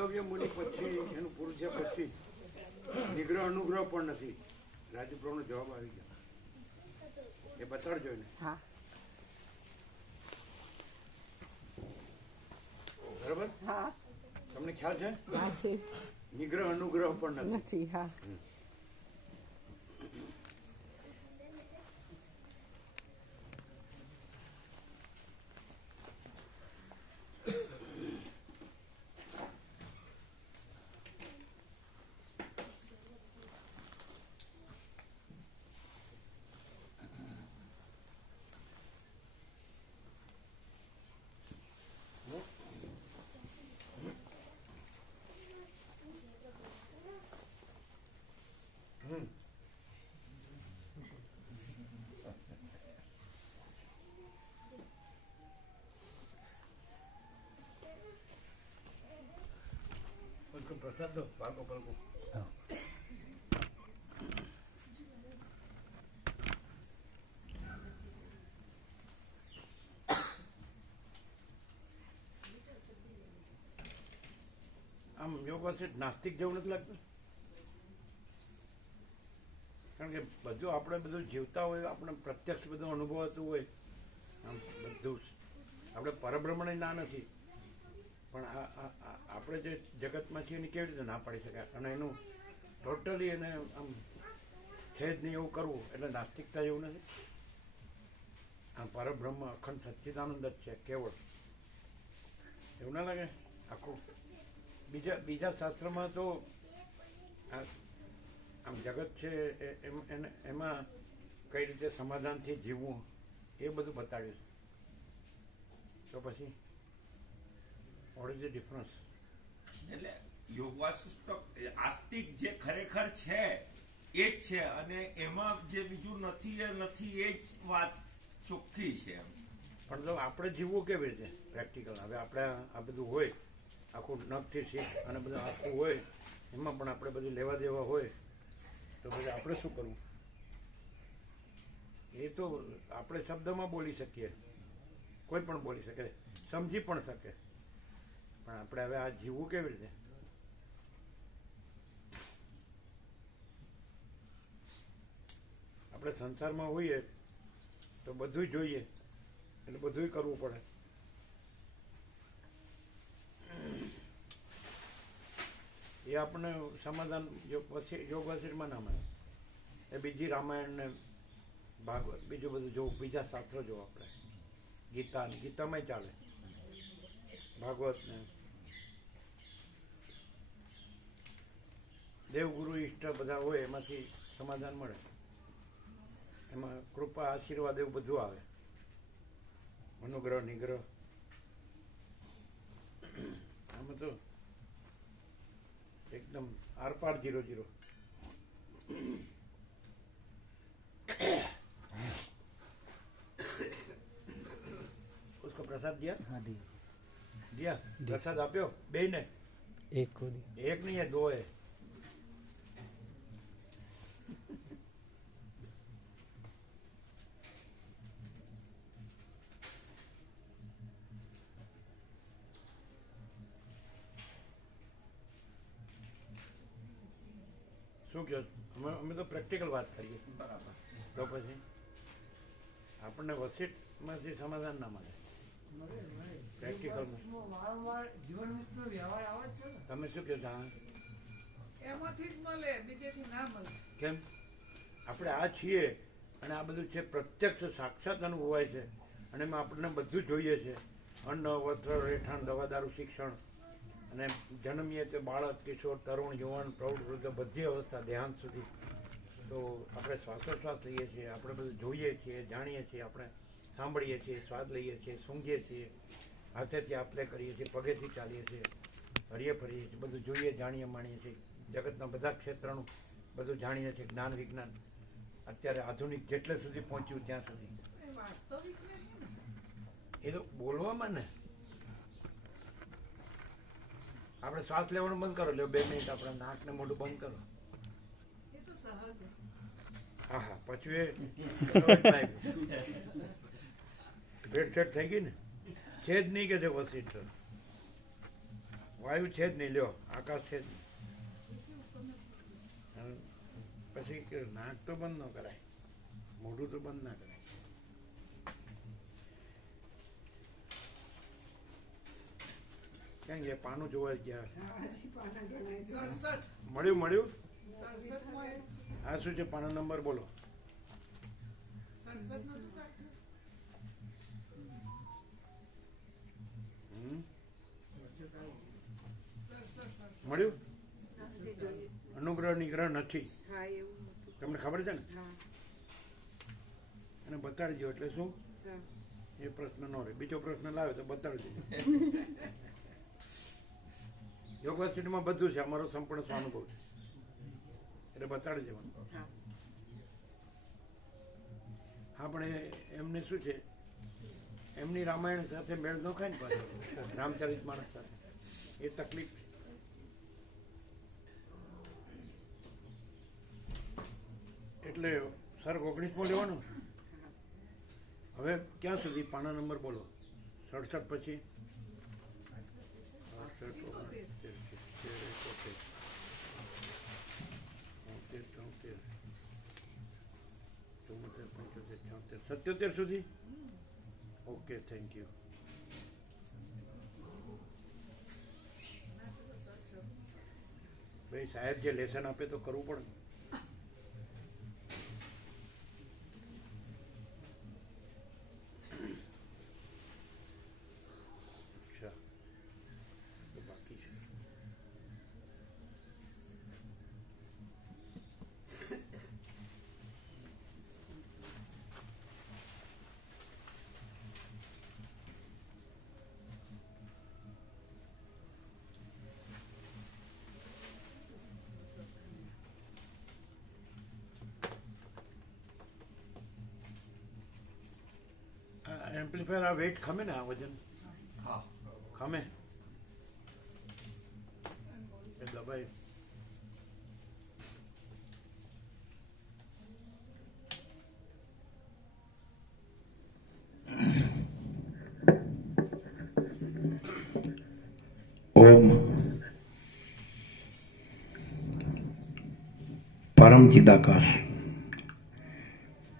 મંતવ્ય મુનિ પછી એનું પુરુષ પછી નિગ્રહ અનુગ્રહ પણ નથી. રાજુ પ્રભુનો જવાબ આવી ગયો. એ બતાડજો ને. હા બરાબર. હા તમને ખ્યાલ છે? હા છે. નિગ્રહ અનુગ્રહ પણ નથી. હા પ્રસાદ દો. પાકો પાકો. આમ યોગ પાસે નાસ્તિક જેવું નથી લાગતું? કારણ કે બધું આપણે બધું જીવતા હોય, આપણે પ્રત્યક્ષ બધું અનુભવાતું હોય, આમ બધું આપણે પરબ્રહ્મણે ના નથી, પણ આપણે જે જગતમાં છીએ એની કેવી રીતે ના પાડી શકાય? અને એનું ટોટલી એને આમ છે જ નહીં એવું કરવું એટલે નાસ્તિકતા જેવું નથી. આમ પરબ્રહ્મ અખંડ સચ્ચિદાનંદ જ છે કેવળ. એવું ના લાગે? આખું બીજા શાસ્ત્રમાં તો આમ જગત છે એમાં કઈ રીતે સમાધાનથી જીવવું એ બધું બતાવ્યું છે. તો પછી વોટ ઇઝ ધ ડિફરન્સ? એટલે યોગ વાસિષ્ઠ આસ્તિક જે ખરેખર છે એ જ છે, અને એમાં જે બીજું નથી એ નથી, એ જ વાત ચોખ્ખી છે. પણ તો આપણે જીવવું કેવી રીતે પ્રેક્ટિકલ? હવે આપણે આ બધું હોય, આખું નખથી શીખ અને બધું આખું હોય, એમાં પણ આપણે બધું લેવા દેવા હોય, તો પછી આપણે શું કરવું? એ તો આપણે શબ્દમાં બોલી શકીએ, કોઈ પણ બોલી શકે, સમજી પણ શકે, પણ આપણે હવે આ જીવવું કેવી રીતે? આપણે સંસારમાં હોઈએ તો બધું જોઈએ એટલે બધું કરવું પડે. એ આપણને સમાધાન યોગ વસીરમાં ના મળે. એ બીજી રામાયણ ને ભાગવત બીજું બધું જોવું, બીજા શાસ્ત્રો જોવું, આપણે ગીતામાંય ચાલે, ભાગવત ને દેવગુરુ ઈષ્ટ બધા હોય એમાંથી સમાધાન મળે. એમાં કૃપા આશીર્વાદ એવું બધું આવે, અનુગ્રહ નિગ્રહ. આમાં તો एकदम आर पार 0-0. उसको प्रसाद दिया? हाँ दिया प्रसाद आप्यो बे ने? एक को दिया. एक नहीं है, 2 है. શું કહો? અમે તો પ્રેક્ટિકલ વાત કરીએ. બરાબર. તો પછી આપણને વસીટમાંથી સમાધાન ના મળે. પ્રેક્ટિકલમાં જીવન મિત્ર વ્યવહાર આવે છે ને, તમે શું કહો છો? એમાંથી જ મળે, બીજેથી ના મળે. કેમ? આપણે આ છીએ અને આ બધું છે પ્રત્યક્ષ સાક્ષાત અનુભવાય છે, અને એમાં આપણને બધું જોઈએ છે. અન્ન, વસ્ત્ર, રહેઠાણ, દવા, દારૂ, શિક્ષણ, અને જન્મીએ તે બાળક, કિશોર, તરુણ, યુવાન, પ્રૌઢ, વૃદ્ધ, બધી અવસ્થા દેહાંત સુધી. તો આપણે શ્વાસોશ્વાસ લઈએ છીએ, આપણે બધું જોઈએ છીએ, જાણીએ છીએ, આપણે સાંભળીએ છીએ, સ્વાદ લઈએ છીએ, સૂંઘીએ છીએ, હાથેથી આપલે કરીએ છીએ, પગેથી ચાલીએ છીએ, હરીએ ફરીએ છીએ, બધું જોઈએ, જાણીએ, માણીએ છીએ. જગતના બધા ક્ષેત્રનું બધું જાણીએ છીએ, જ્ઞાન વિજ્ઞાન અત્યારે આધુનિક જેટલે સુધી પહોંચ્યું ત્યાં સુધી. એ તો બોલવામાં ને આપણે શ્વાસ લેવાનું બંધ કરો, લ્યો 2 મિનિટ આપણે નાક ને મોઢું બંધ કરો. હા હા, પછી એ ભેટ થઈ ગઈ ને, છે જ નહીં કે છે વસીટ. વાયુ છે જ નહીં, લ્યો આકાશ છે જ નહીં. અને પછી કે નાક તો બંધ ન કરાય, મોઢું તો બંધ ના કરાય. ક્યાં ગયા પાનું જોવા ગયા? 67 મળ્યું? 67 માં આ શું છે? પાનો નંબર બોલો. 67 નતું કાઢ્યું. હમ? 67 મળ્યું? અનુગ્રહ નિગ્રહ નથી, હા એવું હતું. તમને ખબર છે ને? હા અને બતાડી દો એટલે શું? હા એ પ્રશ્ન ન રહે. બીજો પ્રશ્ન લાવે તો બતાડી દેજો. યુનિવર્સિટીમાં બધું છે, અમારો સંપૂર્ણ સ્વાનુભવ છે એટલે બતાડી દેવાનું. હા હા, પણ એમને શું છે, એમની રામાયણ સાથે મેળ ન ખાય ને પાછો, રામચરિત માનસ સાથે, એ તકલીફ. એટલે સર્ગ 19મો લેવાનો. હવે ક્યાં સુધી? પાના નંબર બોલો. 67 પછી 77 સુધી. Okay, thank you. ભાઈ સાહેબ જે લેસન આપે તો કરવું પડે. અચ્છા, તો બાકી છે. એમ્પ્લીફાયર આ વેઇટ ખમે ને? આ વજન હા ખમે? એ દબાઈ. ओम परम चिदाकाश,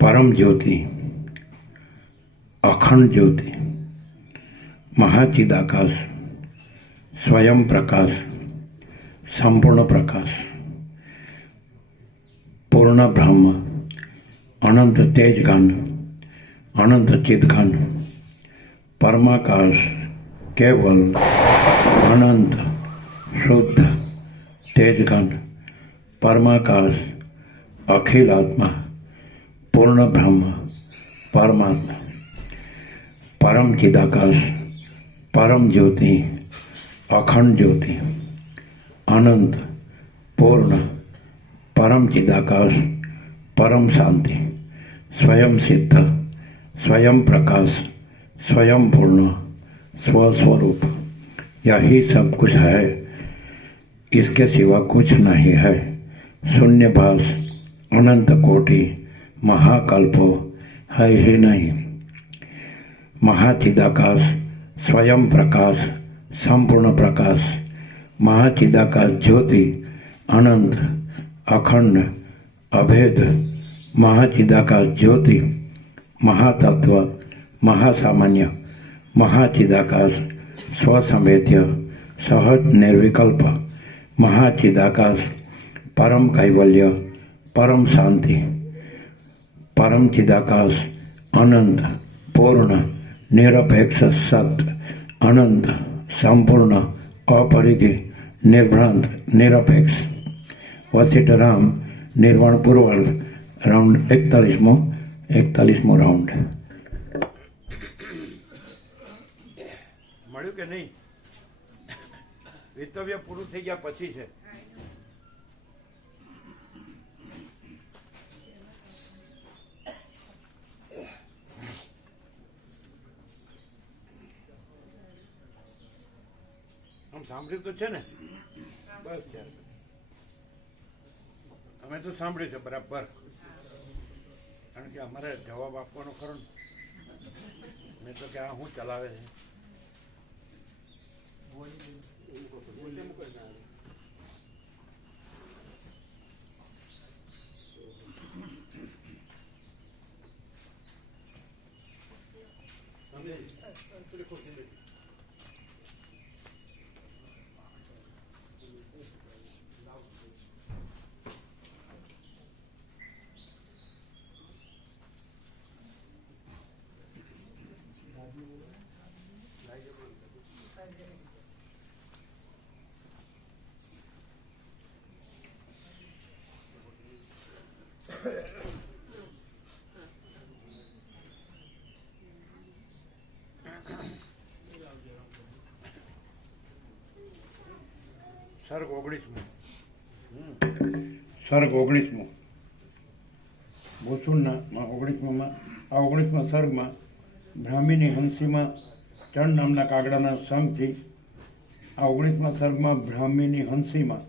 परम ज्योति, अखंड ज्योति, महाचिदाकाश, स्वयं प्रकाश, संपूर्ण प्रकाश, पूर्ण ब्रह्म, अनंत तेजघन, अनंत चिदघन, परमाकाश, केवल अनंत शुद्ध तेजघन, परमाकाश, अखिल आत्मा, पूर्ण ब्रह्म, परमात्मा, परम चिदाकाश, परम ज्योति, अखंड ज्योति, अनंत पूर्ण परम चिदाकाश, परम शांति, स्वयं सिद्ध, स्वयं प्रकाश, स्वयं पूर्ण, स्वस्वरूप, यही सब कुछ है, इसके सिवा कुछ नहीं है। शून्यभास, अनंत कोटि, महाकल्पो है ही नहीं। महाचिदाकाश, स्वयं प्रकाश, संपूर्ण प्रकाश, महाचिदाकाश ज्योति, अनंत, अखंड, अभेद, महाचिदाकाश ज्योति, महातत्व, महासामान्य, महाचिदाकाश, स्वसंवेद्य, सहज निर्विकल्प, महाचिदाकाश, परम कैवल्य, परम शांति, परम चिदाकाश, अनंत पूर्ण निरपेक्ष सत्य, अनंत संपूर्ण अपरिधि निर्भ्रांत निरपेक्ष। वशिष्ठ राम निर्वाण पूर्वल राउंड 41मो राउंड। મળ્યું કે નહીં? વિતવ્ય પૂરું થઈ ગયા પછી છે. આમ સાંભળ્યું તો છે ને? બસ યાર, અમે તો સાંભળ્યું છે બરાબર, કારણ કે અમારે જવાબ આપવાનો ખરો ને. મેં તો કે આ હું ચલાવે છે. સર્ગ 19મો. સર્ગ 19મો. ભૂસુણના 19મા સર્ગમાં બ્રાહ્મીની હંસીમાં ચણ નામના કાગડાના સંગથી 19મા સર્ગમાં બ્રાહ્મીની હંસીમાં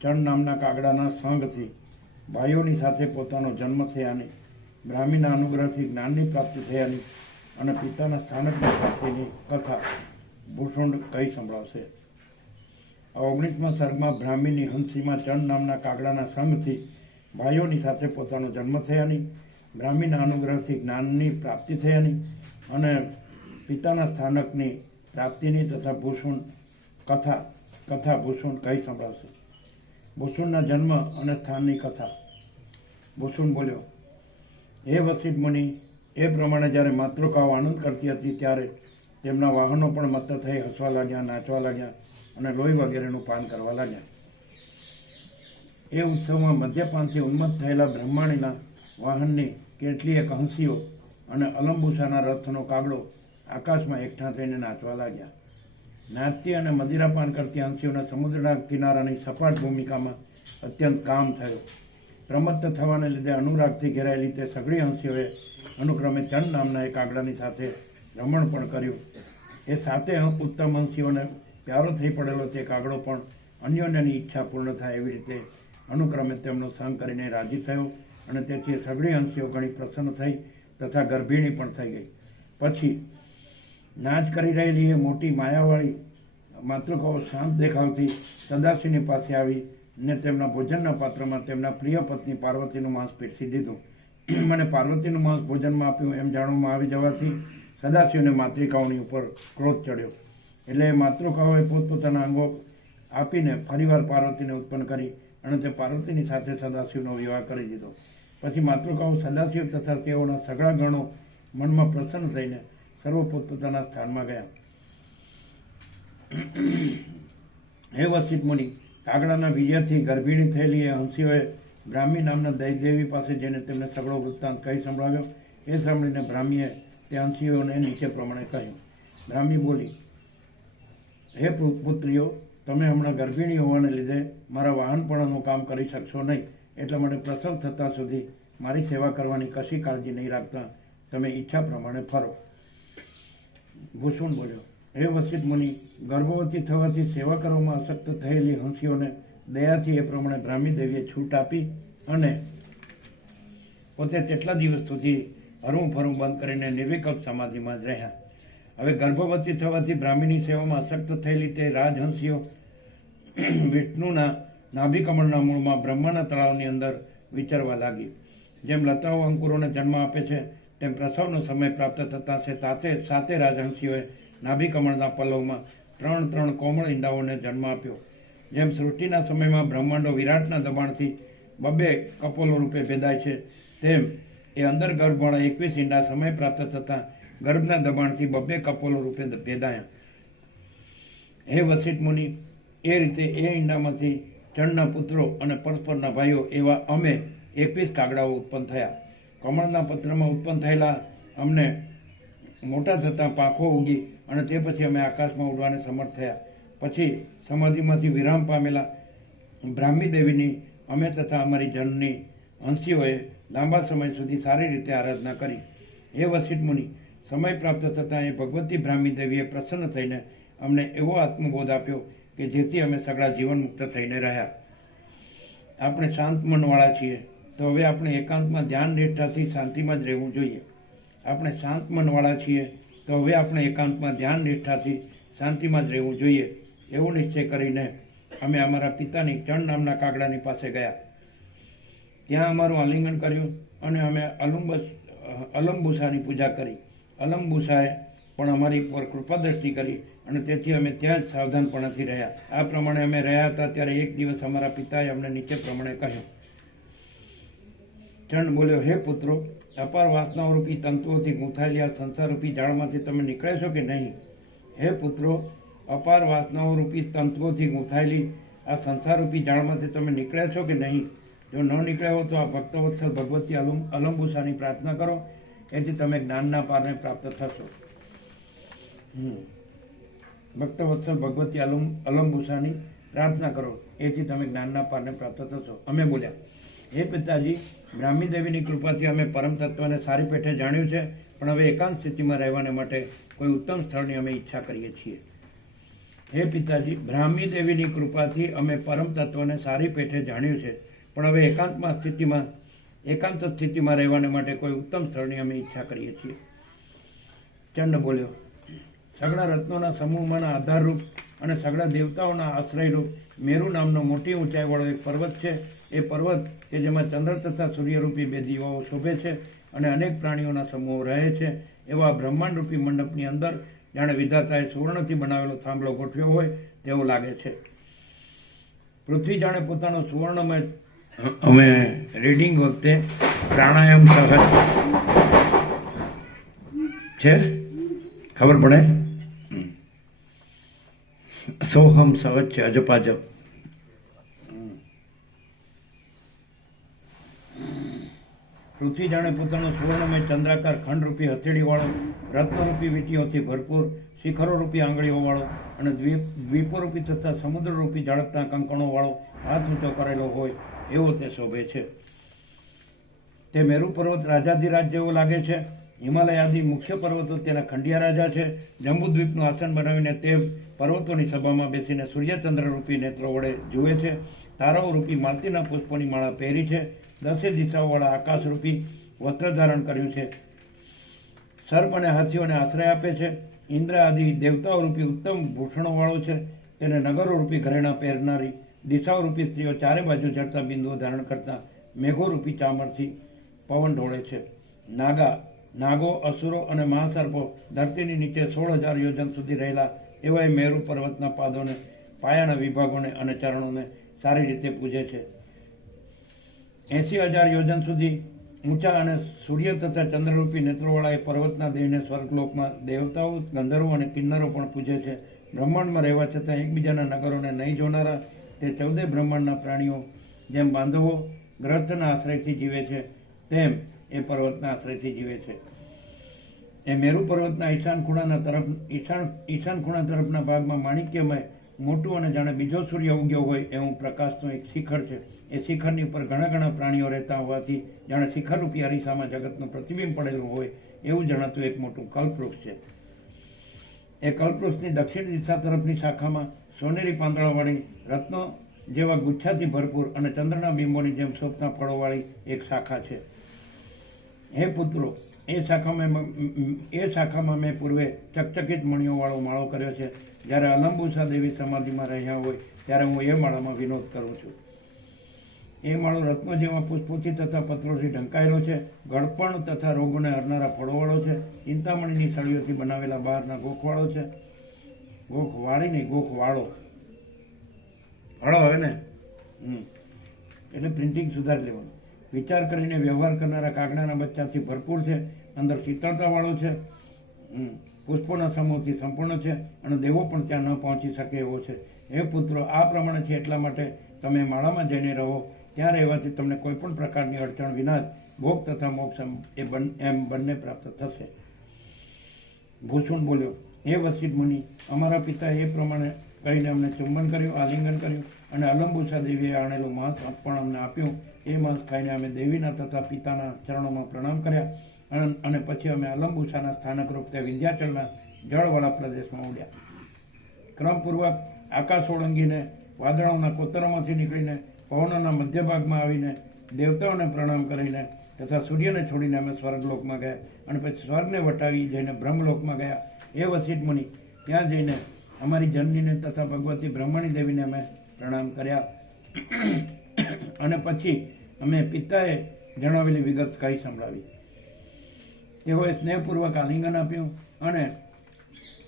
ચણ નામના કાગડાના સંગથી ભાઈઓની સાથે પોતાનો જન્મ થયાની, બ્રાહ્મીના અનુગ્રહથી જ્ઞાનની પ્રાપ્તિ થયાની અને પિતાના સ્થાનકની પ્રાપ્તિની કથા ભૂષુંડ કહી સંભળાવશે. 19મા સર્ગમાં બ્રાહ્મીની હંસીમાં ચણ નામના કાગડાના સંગથી ભાઈઓની સાથે પોતાનો જન્મ થયાની, બ્રાહ્મીના અનુગ્રહથી જ્ઞાનની પ્રાપ્તિ થયાની અને પિતાના સ્થાનકની પ્રાપ્તિની તથા ભૂષુંડ કથા ભૂષુંડ કહી સંભળાવશે. ભૂષુંડના જન્મ અને સ્થાનની કથા. ભૂષુંડ બોલ્યો, હે વસિષ્ઠ મુનિ, એ પ્રમાણે જ્યારે માતૃકાઓ આનંદ કરતી હતી ત્યારે તેમના વાહનો પણ મત્ત થઈ હસવા લાગ્યા, નાચવા લાગ્યા અને લોહી વગેરેનું પાન કરવા લાગ્યા. એ ઉત્સવમાં મદ્યપાનથી ઉન્મત્ત થયેલા બ્રહ્માણીના વાહનની કેટલીય હંસીઓ અને અલંબુસાના રથનો કાગડો આકાશમાં એકઠા થઈને નાચવા લાગ્યા. નાચતી અને મદિરાપાન કરતી હંસીઓને સમુદ્રના કિનારાની સપાટ ભૂમિકામાં અત્યંત કામ થયો. પ્રમત્ત થવાને લીધે અનુરાગથી ઘેરાયેલી તે સઘળી હંસીઓએ અનુક્રમે ચણ નામના એક કાગડાની સાથે રમણ પણ કર્યું. એ સાતે ઉત્તમ હંસીઓને પ્યારો થઈ પડેલો તે કાગડો પણ અન્યોન્યની ઈચ્છા પૂર્ણ થાય એવી રીતે અનુક્રમે તેમનો સંગ કરીને રાજી થયો અને તેથી સઘળી હંસીઓ ઘણી પ્રસન્ન થઈ તથા ગર્ભિણી પણ થઈ ગઈ. પછી નાચ કરી રહેલી એ મોટી માયાવાળી માતૃકાઓ શાંત દેખાવથી સદાશિવની પાસે આવી ને તેમના ભોજનના પાત્રમાં તેમના પ્રિય પત્ની પાર્વતીનું માંસ પીરસી દીધું. મને પાર્વતીનું માંસ ભોજનમાં આપ્યું એમ જાણવામાં આવી જવાથી સદાશિવને માતૃકાઓની ઉપર ક્રોધ ચડ્યો. એટલે માતૃકાઓએ પોતપોતાના અંગો આપીને ફરીવાર પાર્વતીને ઉત્પન્ન કરી અને તે પાર્વતીની સાથે સદાશિવનો વિવાહ કરી દીધો. પછી માતૃકાઓ સદાશિવ તથા તેઓના સગળા ગણો મનમાં પ્રસન્ન થઈને સર્વ પોતપોતાના સ્થાનમાં ગયા. હે વસિષ્ઠ મુનિ, કાગડાના વિજયથી ગર્ભિણી થયેલી એ હંસીઓએ બ્રાહ્મી નામના દૈવદેવી પાસે જઈને તેમને સગળો વૃત્તાંત કહી સંભળાવ્યો. એ સાંભળીને બ્રાહ્મીએ તે હંસીઓને નીચે પ્રમાણે કહ્યું. બ્રાહ્મી બોલી, હે પુત્રીઓ, તમે હમણાં ગર્ભિણી હોવાને લીધે મારા વાહનપણાનું કામ કરી શકશો નહીં, એટલા માટે પ્રસવ થતાં સુધી મારી સેવા કરવાની કશી કાળજી નહીં રાખતા તમે ઈચ્છા પ્રમાણે ફરો. ભૂષુંડ બોલ્યો, હે વસિષ્ઠ મુનિ, ગર્ભવતી થવાથી સેવા કરવામાં અશક્ત થયેલી હંસીઓને દયાથી એ પ્રમાણે બ્રાહ્મી દેવીએ છૂટ આપી અને પોતે તેટલા દિવસ સુધી હરવું ફરવું બંધ કરીને નિર્વિકલ્પ સમાધિમાં જ રહ્યા. હવે ગર્ભવતી થવાથી બ્રાહ્મીની સેવામાં અશક્ત થયેલી તે રાજહંસીઓ વિષ્ણુના નાભિકમળના મૂળમાં બ્રહ્માના તળાવની અંદર વિચરવા લાગી. જેમ લતાઓ અંકુરોને જન્મ આપે છે તેમ પ્રસવનો સમય પ્રાપ્ત થતાં છે સાતે રાજહંસીઓએ નાભિકમળના પલ્લવમાં 3 કોમળ ઈંડાઓને જન્મ આપ્યો. જેમ સૃષ્ટિના સમયમાં બ્રહ્માંડો વિરાટના દબાણથી 2 કપોલો રૂપે ભેદાય છે, તેમ એ અંદર ગર્ભવાળા 21 ઈંડા સમય પ્રાપ્ત થતાં ગર્ભના દબાણથી 2 કપોલો રૂપે ભેદાયા. હે વસિષ્ઠ મુનિ, એ રીતે એ ઈંડામાંથી ચણના પુત્રો અને પરસ્પરના ભાઈઓ એવા અમે 21 કાગડાઓ ઉત્પન્ન થયા. કમળના પત્રમાં ઉત્પન્ન થયેલા અમને મોટા થતાં પાંખો ઉગી અને તે પછી અમે આકાશમાં ઉડવાને સમર્થ થયા. પછી સમાધિમાંથી વિરામ પામેલા બ્રાહ્મી દેવીની અમે તથા અમારી જનની હંસીઓએ લાંબા સમય સુધી સારી રીતે આરાધના કરી. હે વસિષ્ઠ મુનિ, સમય પ્રાપ્ત થતાં એ ભગવતી બ્રાહ્મી દેવીએ પ્રસન્ન થઈને અમને એવો આત્મબોધ આપ્યો કે જેથી અમે સગળા જીવન મુક્ત થઈને રહ્યા. આપણે શાંત મનવાળા છીએ તો હવે આપણે એકાંતમાં ધ્યાન નિષ્ઠાથી શાંતિમાં જ રહેવું જોઈએ. આપણે શાંત મનવાળા છીએ તો હવે આપણે એકાંતમાં ધ્યાન નિષ્ઠાથી શાંતિમાં જ રહેવું જોઈએ. એવો નિશ્ચય કરીને અમે અમારા પિતાની ચણ નામના કાગડાની પાસે ગયા. ત્યાં અમારું આલિંગન કર્યું અને અમે અલંબુસાની પૂજા કરી. અલંબુસાએ પણ અમારી પર કૃપા દ્રષ્ટિ કરી અને તેથી અમે ત્યાં જ સાવધાનપણાથી રહ્યા. આ પ્રમાણે અમે રહ્યા હતા ત્યારે એક દિવસ અમારા પિતાએ અમને નીચે પ્રમાણે કહ્યું. ચંડ બોલ્યો, હે પુત્રો, અપાર વાસનાઓરૂપી તંતુઓથી ગૂંથાયેલી આ સંસારરૂપી જાળમાંથી તમે નીકળે છો કે નહીં? હે પુત્રો, અપાર વાસનાઓરૂપી તંતુઓથી ગૂંથાયેલી આ સંસારરૂપી જાળમાંથી તમે નીકળ્યા છો કે નહીં? જો ન નીકળ્યા હો તો આ ભક્તવત્સલ ભગવતી અલંબુસાની પ્રાર્થના કરો, એથી તમે જ્ઞાનના પારને પ્રાપ્ત થશો. ભક્તવત્સલ ભગવતી અલંબુસાની પ્રાર્થના કરો, એથી તમે જ્ઞાનના પારને પ્રાપ્ત થશો. અમે બોલ્યા, હે પિતાજી, બ્રાહ્મી દેવીની કૃપાથી અમે પરમ તત્વને સારી પેઠે જાણ્યું છે, પણ હવે એકાંત સ્થિતિમાં રહેવાને માટે કોઈ ઉત્તમ સ્થળની અમે ઈચ્છા કરીએ છીએ. હે પિતાજી, બ્રાહ્મી દેવીની કૃપાથી અમે પરમ તત્વને સારી પેઠે જાણ્યું છે, પણ હવે એકાંત સ્થિતિમાં રહેવાને માટે કોઈ ઉત્તમ સ્થળની અમે ઈચ્છા કરીએ છીએ. ચંડ બોલ્યો, સગળા રત્નોના સમૂહમાંના આધારરૂપ અને સગળા દેવતાઓના આશ્રયરૂપ મેરુ નામનો મોટી ઊંચાઈવાળો એક પર્વત છે. એ પર્વત કે જેમાં ચંદ્ર તથા સૂર્યરૂપી બે દીવાઓ શોભે છે અને અનેક પ્રાણીઓના સમૂહો રહે છે, એવા બ્રહ્માંડરૂપી મંડપની અંદર જાણે વિધાતાએ સુવર્ણથી બનાવેલો થાંભલો ગોઠવ્યો હોય તેવું લાગે છે. પૃથ્વી જાણે પોતાનો સુવર્ણમય અમે રીડિંગ વખતે પ્રાણાયામ સહજ છે, ખબર પડે? સોહમ સહજ છે, અજપાજપ. પૃથ્વી જાણે પોતાનો સુવર્ણમય ચંદ્રાકાર ખંડરૂપી હથેળીવાળો, રત્નરૂપી વીંટીઓથી ભરપૂર, શિખરોરૂપી આંગળીઓવાળો અને દ્વીપોરૂપી તથા સમુદ્રરૂપી ઝડપતા કંકણોવાળો હાથ ઊંચો કરેલો હોય એવો તે શોભે છે. તે મેરુ પર્વત રાજાધિરાજ જેવો લાગે છે. હિમાલય આદિ મુખ્ય પર્વતો તેના ખંડિયા રાજા છે. જંબુદ્વીપનું આસન બનાવીને તે પર્વતોની સભામાં બેસીને સૂર્યચંદ્રરૂપી નેત્રો વડે જુએ છે. તારાઓરૂપી માલતીના પુષ્પોની માળા પહેરી છે. 10 દિશાઓવાળા આકાશરૂપી વસ્ત્ર ધારણ કર્યું છે. સર્પ અને હાથીઓને આશ્રય આપે છે. ઇન્દ્ર આદિ દેવતાઓરૂપી ઉત્તમ ભૂષણોવાળો છે. તેને નગરોરૂપી ઘરેણા પહેરનારી, દિશાઓરૂપી સ્ત્રીઓ ચારે બાજુ ઝડતા બિંદુઓ ધારણ કરતા મેઘોરૂપી ચામરથી પવન ઢોળે છે. નાગો, અસુરો અને મહાસર્પો ધરતીની નીચે 16,000 યોજન સુધી રહેલા એવા મેરુ પર્વતના પાદોને, પાયાના વિભાગોને અને ચરણોને સારી રીતે પૂજે છે. 80,000 યોજન સુધી ઊંચા અને સૂર્ય તથા ચંદ્રરૂપી નેત્રોવાળા એ પર્વતના દેહને સ્વર્ગલોકમાં દેવતાઓ, ગંધર્વો અને કિન્નરો પણ પૂજે છે. બ્રહ્માંડમાં રહેવા છતાં એકબીજાના નગરોને નહીં જોનારા તે 14 બ્રહ્માંડના પ્રાણીઓ જેમ બાંધવો ગ્રસ્થના આશ્રયથી જીવે છે, તેમ એ પર્વતના આશ્રયથી જીવે છે. એ મેરુ પર્વતના ઈશાન ખૂણા તરફના ભાગમાં માણિક્યમય મોટું અને જાણે બીજો સૂર્ય ઉગ્યો હોય એવું પ્રકાશનું એક શિખર છે. એ શિખરની ઉપર ઘણા પ્રાણીઓ રહેતા હોવાથી જાણે શિખરરૂપી અરીસામાં જગતનું પ્રતિબિંબ પડેલું હોય એવું જણાતું એક મોટું કલ્પવૃક્ષ છે. એ કલ્પવૃક્ષની દક્ષિણ દિશા તરફની શાખામાં સોનેરી પાંદડાવાળી, રત્નો જેવા ગુચ્છાથી ભરપૂર અને ચંદ્રના બિંબોની જેમ શોભતા ફળોવાળી એક શાખા છે. હે પુત્રો, એ શાખામાં મેં પૂર્વે ચકચકિત મણીઓવાળો માળો કર્યો છે. જ્યારે અલંબુસા દેવી સમાધિમાં રહ્યા હોય ત્યારે હું એ માળામાં વિનોદ કરું છું. એ માળો રત્નો જેવા પુષ્પોથી તથા પત્રોથી ઢંકાયેલો છે. ગળપણ તથા રોગોને હરનારા ફળોવાળો છે. ચિંતામણીની સળીઓથી બનાવેલા બહારના ગોખવાળો છે. ગોખવાળી નહીં, ગોખવાળો. વાળો આવે ને, એટલે પ્રિન્ટિંગ સુધારી લેવાનું. વિચાર કરીને વ્યવહાર કરનારા કાગડાના બચ્ચાથી ભરપૂર છે. અંદર શીતળતાવાળો છે. પુષ્પોના સમૂહથી સંપૂર્ણ છે અને દેવો પણ ત્યાં ન પહોંચી શકે એવો છે. હે પુત્રો, આ પ્રમાણે છે એટલા માટે તમે માળામાં જઈને રહો. ત્યાં રહેવાથી તમને કોઈ પણ પ્રકારની અડચણ વિના જ ભોગ તથા મોક્ષ એમ બંને પ્રાપ્ત થશે. ભૂષણ બોલ્યો, હે વસિષ્ઠ મુનિ, અમારા પિતા એ પ્રમાણે કહીને અમને ચુંબન કર્યું, આલિંગન કર્યું અને અલંબુસા દેવીએ આણેલું માંસ પણ અમને આપ્યું. એ માંસ ખાઈને અમે દેવીના તથા પિતાના ચરણોમાં પ્રણામ કર્યા અને પછી અમે અલંબુસાના સ્થાનકરૂપ તે વિંધ્યાચલના જળવાળા પ્રદેશમાં ઉડ્યા. ક્રમપૂર્વક આકાશ ઓળંગીને, વાદળોના કોતરોમાંથી નીકળીને, પવનોના મધ્ય ભાગમાં આવીને, દેવતાઓને પ્રણામ કરીને તથા સૂર્યને છોડીને અમે સ્વર્ગલોકમાં ગયા અને પછી સ્વર્ગને વટાવી જઈને બ્રહ્મલોકમાં ગયા. એ વસિષ્ઠ મુનિ, ત્યાં જઈને અમારી જનનીને તથા ભગવતી બ્રહ્મણી દેવીને અમે પ્રણામ કર્યા અને પછી અમે પિતાએ જણાવેલી વિગત કહી સંભળાવી. તેઓએ સ્નેહપૂર્વક આલિંગન આપ્યું અને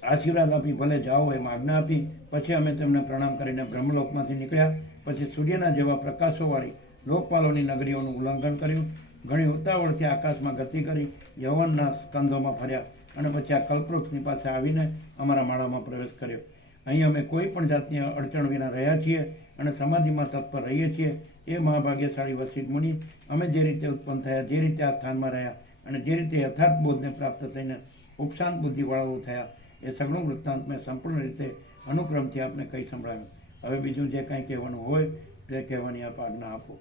આશીર્વાદ આપી ભલે જાઓ એમ આજ્ઞા આપી. પછી અમે તેમને પ્રણામ કરીને બ્રહ્મલોકમાંથી નીકળ્યા. પછી સૂર્યના જેવા પ્રકાશોવાળી લોકપાલોની નગરીઓનું ઉલ્લંઘન કર્યું. ઘણી ઉતાવળથી આકાશમાં ગતિ કરી યવનના સ્કંધોમાં ફર્યા અને પછી આ કલ્પવૃક્ષની પાસે આવીને અમારા માળામાં પ્રવેશ કર્યો. અહીં અમે કોઈ પણ જાતની અડચણ વિના રહ્યા છીએ અને સમાધિમાં તત્પર રહીએ છીએ. એ મહાભાગ્યશાળી વસિષ્ઠ મુનિ, અમે જે રીતે ઉત્પન્ન થયા, જે રીતે આ સ્થાનમાં રહ્યા અને જે રીતે યથાર્થ બોધને પ્રાપ્ત થઈને ઉપશાંત બુદ્ધિવાળાઓ થયા, એ સઘળું વૃત્તાંત મેં સંપૂર્ણ રીતે અનુક્રમથી આપને કહી સંભળાવ્યું. હવે બીજું જે કાંઈ કહેવાનું હોય તે કહેવાની આપ આજ્ઞા આપો.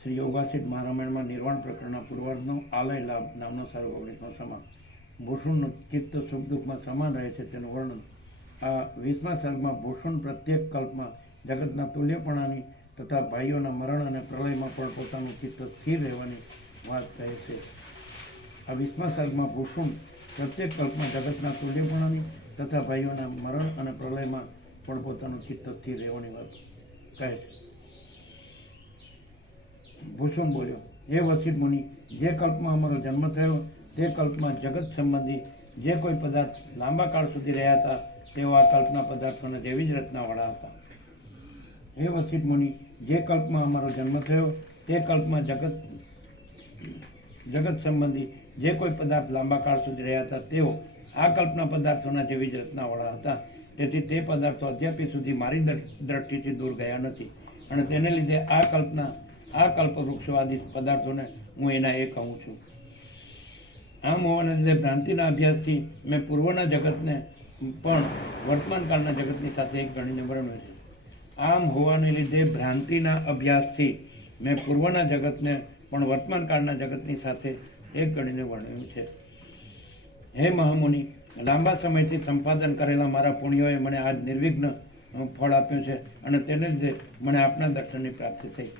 શ્રી યોગાસિદ્ધ મહારામાયણમાં નિર્વાણ પ્રકરણના પૂર્વાર્ધનો આલય લાભ નામનો સર્ગ 19મો સમાન. ભૂષણનું ચિત્ત સુખ દુઃખમાં સમાન રહે છે તેનું વર્ણન. આ 20મા સર્ગમાં ભૂષણ પ્રત્યેક કલ્પમાં જગતના તુલ્યપણાની તથા ભાઈઓના મરણ અને પ્રલયમાં પણ પોતાનું ચિત્ત સ્થિર રહેવાની વાત કહે છે. આ 20મા સર્ગમાં ભૂષણ પ્રત્યેક કલ્પમાં જગતના તુલ્યપણાની તથા ભાઈઓના મરણ અને પ્રલયમાં પણ પોતાનું ચિત્ત સ્થિર રહેવાની વાત કહે છે. ભૂષણ બોલ્યો, હે વસિષ્ઠ મુનિ, જે કલ્પમાં અમારો જન્મ થયો તે કલ્પમાં જગત સંબંધી જે કોઈ પદાર્થ લાંબા કાળ સુધી રહ્યા હતા તેઓ આ કલ્પના પદાર્થોને જેવી જ રચનાવાળા હતા. હે વસિષ્ઠ મુનિ, જે કલ્પમાં અમારો જન્મ થયો તે કલ્પમાં જગત સંબંધી જે કોઈ પદાર્થ લાંબા કાળ સુધી રહ્યા હતા તેઓ આ કલ્પના પદાર્થોના જેવી જ રચનાવાળા હતા. તેથી તે પદાર્થો અત્યાર સુધી મારી દ્રષ્ટિથી દૂર ગયા નથી અને તેને લીધે આ કલ્પવૃક્ષો આદિ પદાર્થોને હું એના એ કહું છું. આમ હોવાને લીધે ભ્રાંતિના અભ્યાસથી મેં પૂર્વના જગતને પણ વર્તમાન કાળના જગતની સાથે એક ગણીને વર્ણવ્યું છે. આમ હોવાને લીધે ભ્રાંતિના અભ્યાસથી મેં પૂર્વના જગતને પણ વર્તમાન કાળના જગતની સાથે એક ગણીને વર્ણવ્યું છે. હે મહામુનિ, લાંબા સમયથી સંપાદન કરેલા મારા પુણ્યોએ મને આજ નિર્વિઘ્ન ફળ આપ્યું છે અને તેને લીધે મને આપના દર્શનની પ્રાપ્તિ થઈ.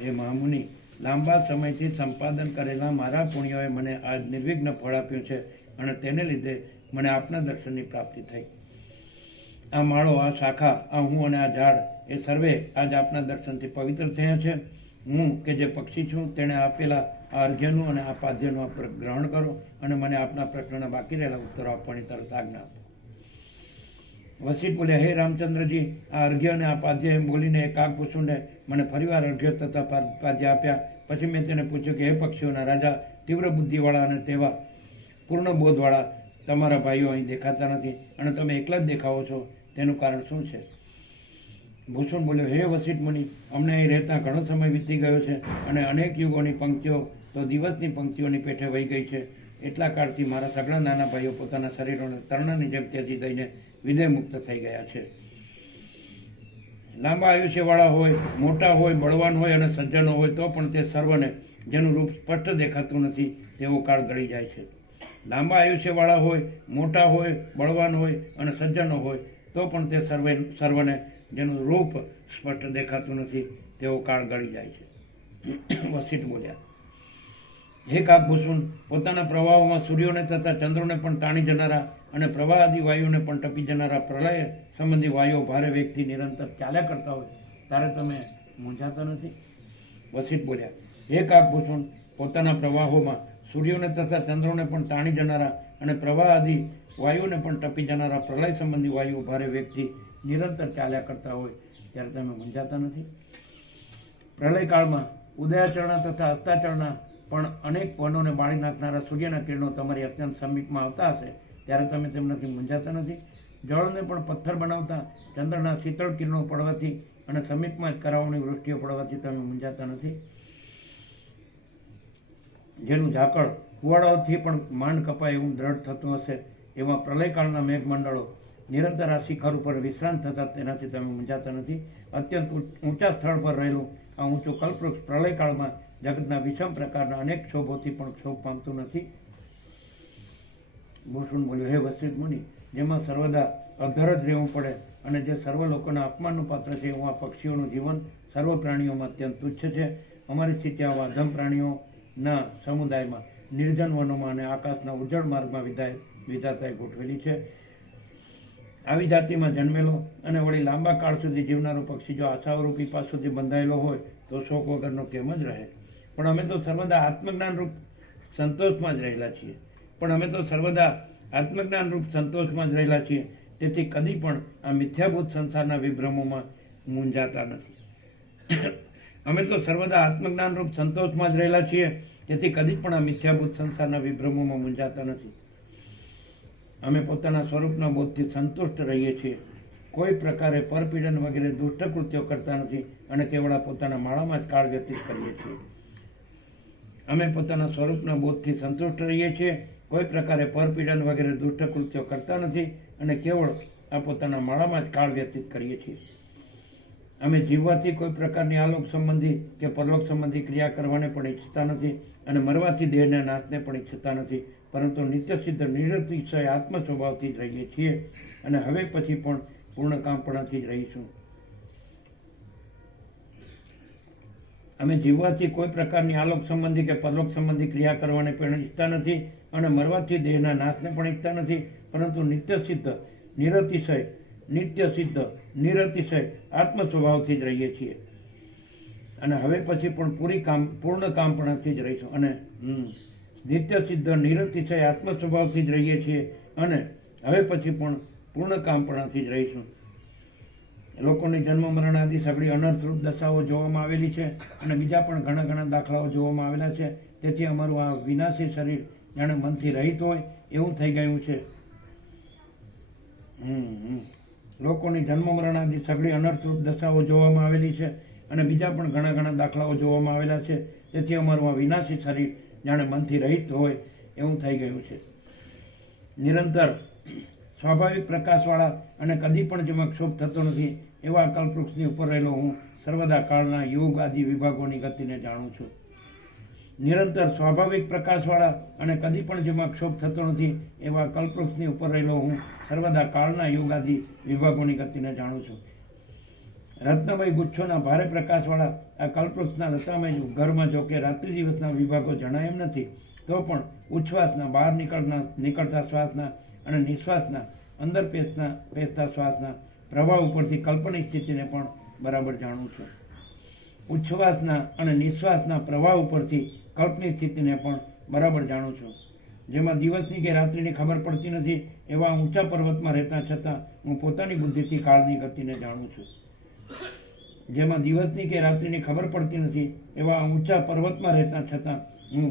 હે મહામુનિ, લાંબા સમયથી સંપાદન કરેલા મારા પુણ્યોએ મને આજ નિર્વિઘ્ન ફળ આપ્યું છે અને તેને લીધે મને આપના દર્શનની પ્રાપ્તિ થઈ. આ માળો, આ શાખા, આ હું અને આ ઝાડ એ સર્વે આજ આપના દર્શનથી પવિત્ર થયા છે. હું કે જે પક્ષી છું તેણે આપેલા આ અર્ઘ્યનું અને આ પાદ્યનું આપ ગ્રહણ કરો અને મને આપના પ્રકરણના બાકી રહેલા ઉત્તરો આપવાની તરત આજ્ઞા આપો. વસિષ્ઠ બોલ્યા, હે રામચંદ્રજી, આ અર્ઘ્ય અને આ પાદ્ય એમ બોલીને એ કાગભૂષુંડે મને ફરીવાર અર્ઘ્ય તથા પાદ્ય આપ્યા. પછી મેં તેને પૂછ્યું કે હે પક્ષીઓના રાજા, તીવ્ર બુદ્ધિવાળા અને તેવા પૂર્ણ બોધવાળા તમારા ભાઈઓ અહીં દેખાતા નથી અને તમે એકલા જ દેખાવો છો, તેનું કારણ શું છે? ભૂષણ બોલ્યો, હે વસિષ્ઠ મુનિ, અમને અહીં રહેતા ઘણો સમય વીતી ગયો છે અને અનેક યુગોની પંક્તિઓ તો દિવસની પંક્તિઓની પેઠે વહી ગઈ છે. એટલા કાળથી મારા સગળા નાના ભાઈઓ પોતાના શરીરોને તરણાની જેમ ત્યજી દઈને વિદેહ મુક્ત થઈ ગયા છે. લાંબા આયુષ્યવાળા હોય, મોટા હોય, બળવાન હોય અને સજ્જનો હોય તો પણ તે સર્વને જેનું રૂપ સ્પષ્ટ દેખાતું નથી તેવો કાળ ગળી જાય છે. લાંબા આયુષ્યવાળા હોય, મોટા હોય, બળવાન હોય અને સજ્જનો હોય તો પણ તે સર્વને જેનું રૂપ સ્પષ્ટ દેખાતું નથી તેવો કાળ ગળી જાય છે. વસિષ્ઠ બોલ્યા, હે કાગભૂષણ, પોતાના પ્રવાહોમાં સૂર્યોને તથા ચંદ્રોને પણ તાણી જનારા અને પ્રવાહ આદિ વાયુઓને પણ ટપી જનારા પ્રલય સંબંધી વાયુઓ ભારે વેગથી નિરંતર ચાલ્યા કરતા હોય ત્યારે તમે મૂંઝાતા નથી? વસિષ્ઠ બોલ્યા, હે કાગભૂષણ, પોતાના પ્રવાહોમાં સૂર્યોને તથા ચંદ્રોને પણ તાણી જનારા અને પ્રવાહ આદિ વાયુઓને પણ ટપી જનારા પ્રલય સંબંધી વાયુઓ ભારે વેગથી નિરંતર ચાલ્યા કરતા હોય ત્યારે તમે મૂંઝાતા નથી? પ્રલયકાળમાં ઉદયાચરણા તથા અસ્તાચરણા પણ અનેક વનોને બાળી નાખનારા સૂર્યના કિરણો તમારી અત્યંત સમીપમાં આવતા હશે ત્યારે તમે તેમનાથી મૂંઝાતા નથી? જળને પણ પથ્થર બનાવતા ચંદ્રના શીતળ કિરણો પડવાથી અને સમીપમાં જ કરાવની વૃષ્ટિઓ પડવાથી તમે મૂંઝાતા નથી? જેનું ઝાકળ કુવાડાઓથી પણ માંડ કપાય એવું દ્રઢ થતું હશે એવા પ્રલયકાળના મેઘમંડળો નિરંતર આ શિખર ઉપર વિશ્રાંત થતા તેનાથી તમે મૂંઝાતા નથી? અત્યંત ઊંચા સ્થળ પર રહેલું આ ઊંચું કલ્પવૃક્ષ પ્રલયકાળમાં જગતના વિષમ પ્રકારના અનેક ક્ષોભોથી પણ ક્ષોભ પામતું નથી? ભૂષણ બોલ્યો, હે વસિષ્ઠ મુનિ, જેમાં સર્વદા અધર જ રહેવું પડે અને જે સર્વ લોકોના અપમાનનું પાત્ર છે એવું આ પક્ષીઓનું જીવન સર્વ પ્રાણીઓમાં અત્યંત તુચ્છ છે. અમારી સ્થિતિ આવા અધમ પ્રાણીઓના સમુદાયમાં નિર્જન વનોમાં અને આકાશના ઉજ્જળ માર્ગમાં વિધાતાએ ગોઠવેલી છે. આવી જાતિમાં જન્મેલો અને વળી લાંબા કાળ સુધી જીવનારો પક્ષી જો આશાઓરૂપ પીપાસ સુધી બંધાયેલો હોય તો શોક વગરનો કેમ જ રહે. પણ અમે તો સર્વદા આત્મજ્ઞાન રૂપ સંતોષમાં જ રહેલા છીએ. તેથી કદી પણ આ મિથ્યાભૂત સંસારના વિભ્રમોમાં મૂંઝાતા નથી. અમે તો સર્વદા આત્મજ્ઞાન રૂપ સંતોષમાં જ રહેલા છીએ. તેથી કદી પણ આ મિથ્યાભૂત સંસારના વિભ્રમોમાં મૂંઝાતા નથી. અમે પોતાના સ્વરૂપના બોધથી સંતુષ્ટ રહીએ છીએ. કોઈ પ્રકારે પરપીડન વગેરે દુષ્ટ કૃત્યો કરતા નથી અને કેવળ પોતાના માળામાં જ કાળ વ્યતીત કરીએ છીએ. અમે પોતાના સ્વરૂપના બોધથી સંતુષ્ટ રહીએ છીએ. કોઈ પ્રકારે પરપીડન વગેરે દુષ્ટ કૃત્યો કરતા નથી અને કેવળ આ પોતાના માળામાં જ કાળ વ્યતીત કરીએ છીએ. અમે જીવવાથી કોઈ પ્રકારની આલોક સંબંધી કે પરલોક સંબંધી ક્રિયા કરવાને પણ ઈચ્છતા નથી અને મરવાથી દેહના નાશને પણ ઈચ્છતા નથી, પરંતુ નિત્ય સિદ્ધ નિરતિશય આત્મ સ્વભાવથી જ રહીએ છીએ અને હવે પછી પણ પૂર્ણકામપણાથી જ રહીશું. અમે જીવવાથી કોઈ પ્રકારની આલોક સંબંધી કે પરલોક સંબંધી ક્રિયા કરવાને પણ ઈચ્છતા નથી અને મરવાથી દેહના નાશને પણ ઈચ્છતા નથી, પરંતુ નિત્ય સિદ્ધ નિરતિશય આત્મ સ્વભાવથી જ રહીએ છીએ અને હવે પછી પણ પૂર્ણકામપણાથી જ રહીશું. અને નિત્ય સિદ્ધ નિરતિશય આત્મ સ્વભાવથી જ રહીએ છીએ અને હવે પછી પણ પૂર્ણકામપણાથી જ રહીશું. લોકોની જન્મ મરણ આદિ સઘળી અનર્થરૂપ દશાઓ જોવામાં આવેલી છે અને બીજા પણ ઘણા ઘણા દાખલાઓ જોવામાં આવેલા છે. તેથી અમારું આ વિનાશી શરીર જાણે મનથી રહિત હોય એવું થઈ ગયું છે. લોકોની જન્મ મરણ આદિ સઘળી અનર્થરૂપ દશાઓ જોવામાં આવેલી છે અને બીજા પણ ઘણા ઘણા દાખલાઓ જોવામાં આવેલા છે. તેથી અમારું આ વિનાશી શરીર જાણે મનથી રહિત હોય એવું થઈ ગયું છે. નિરંતર સ્વાભાવિક પ્રકાશવાળા અને કદી પણ જેમાં ક્ષોભ થતો નથી એવા કલ્પવૃક્ષની ઉપર રહેલો હું સર્વદા કાળના યુગ આદિ વિભાગોની ગતિને જાણું છું. નિરંતર સ્વાભાવિક પ્રકાશવાળા અને કદી પણ જેમાં ક્ષોભ થતો નથી એવા કલ્પવૃક્ષની ઉપર રહેલો હું સર્વદા કાળના યુગ આદિ વિભાગોની ગતિને જાણું છું. રત્નમય ગુચ્છોના ભારે પ્રકાશવાળા આ કલ્પવૃક્ષના રત્નમય ઘરમાં જો કે રાત્રિ દિવસના વિભાગો જણાય એમ નથી, તો પણ ઉચ્છ્વાસના બહાર નીકળતા શ્વાસના અને નિશ્વાસના અંદર પેસતા શ્વાસના પ્રભાવ ઉપરથી કલ્પની સ્થિતિને પણ બરાબર જાણું છું. ઉચ્છ્વાસના અને નિશ્વાસના પ્રવાહ ઉપરથી કલ્પની સ્થિતિને પણ બરાબર જાણું છું. જેમાં દિવસની કે રાત્રિની ખબર પડતી નથી એવા ઊંચા પર્વતમાં રહેતા છતાં હું પોતાની બુદ્ધિથી કાળની ગતિને જાણું છું. જેમાં દિવસની કે રાત્રિની ખબર પડતી નથી એવા ઊંચા પર્વતમાં રહેતા છતાં હું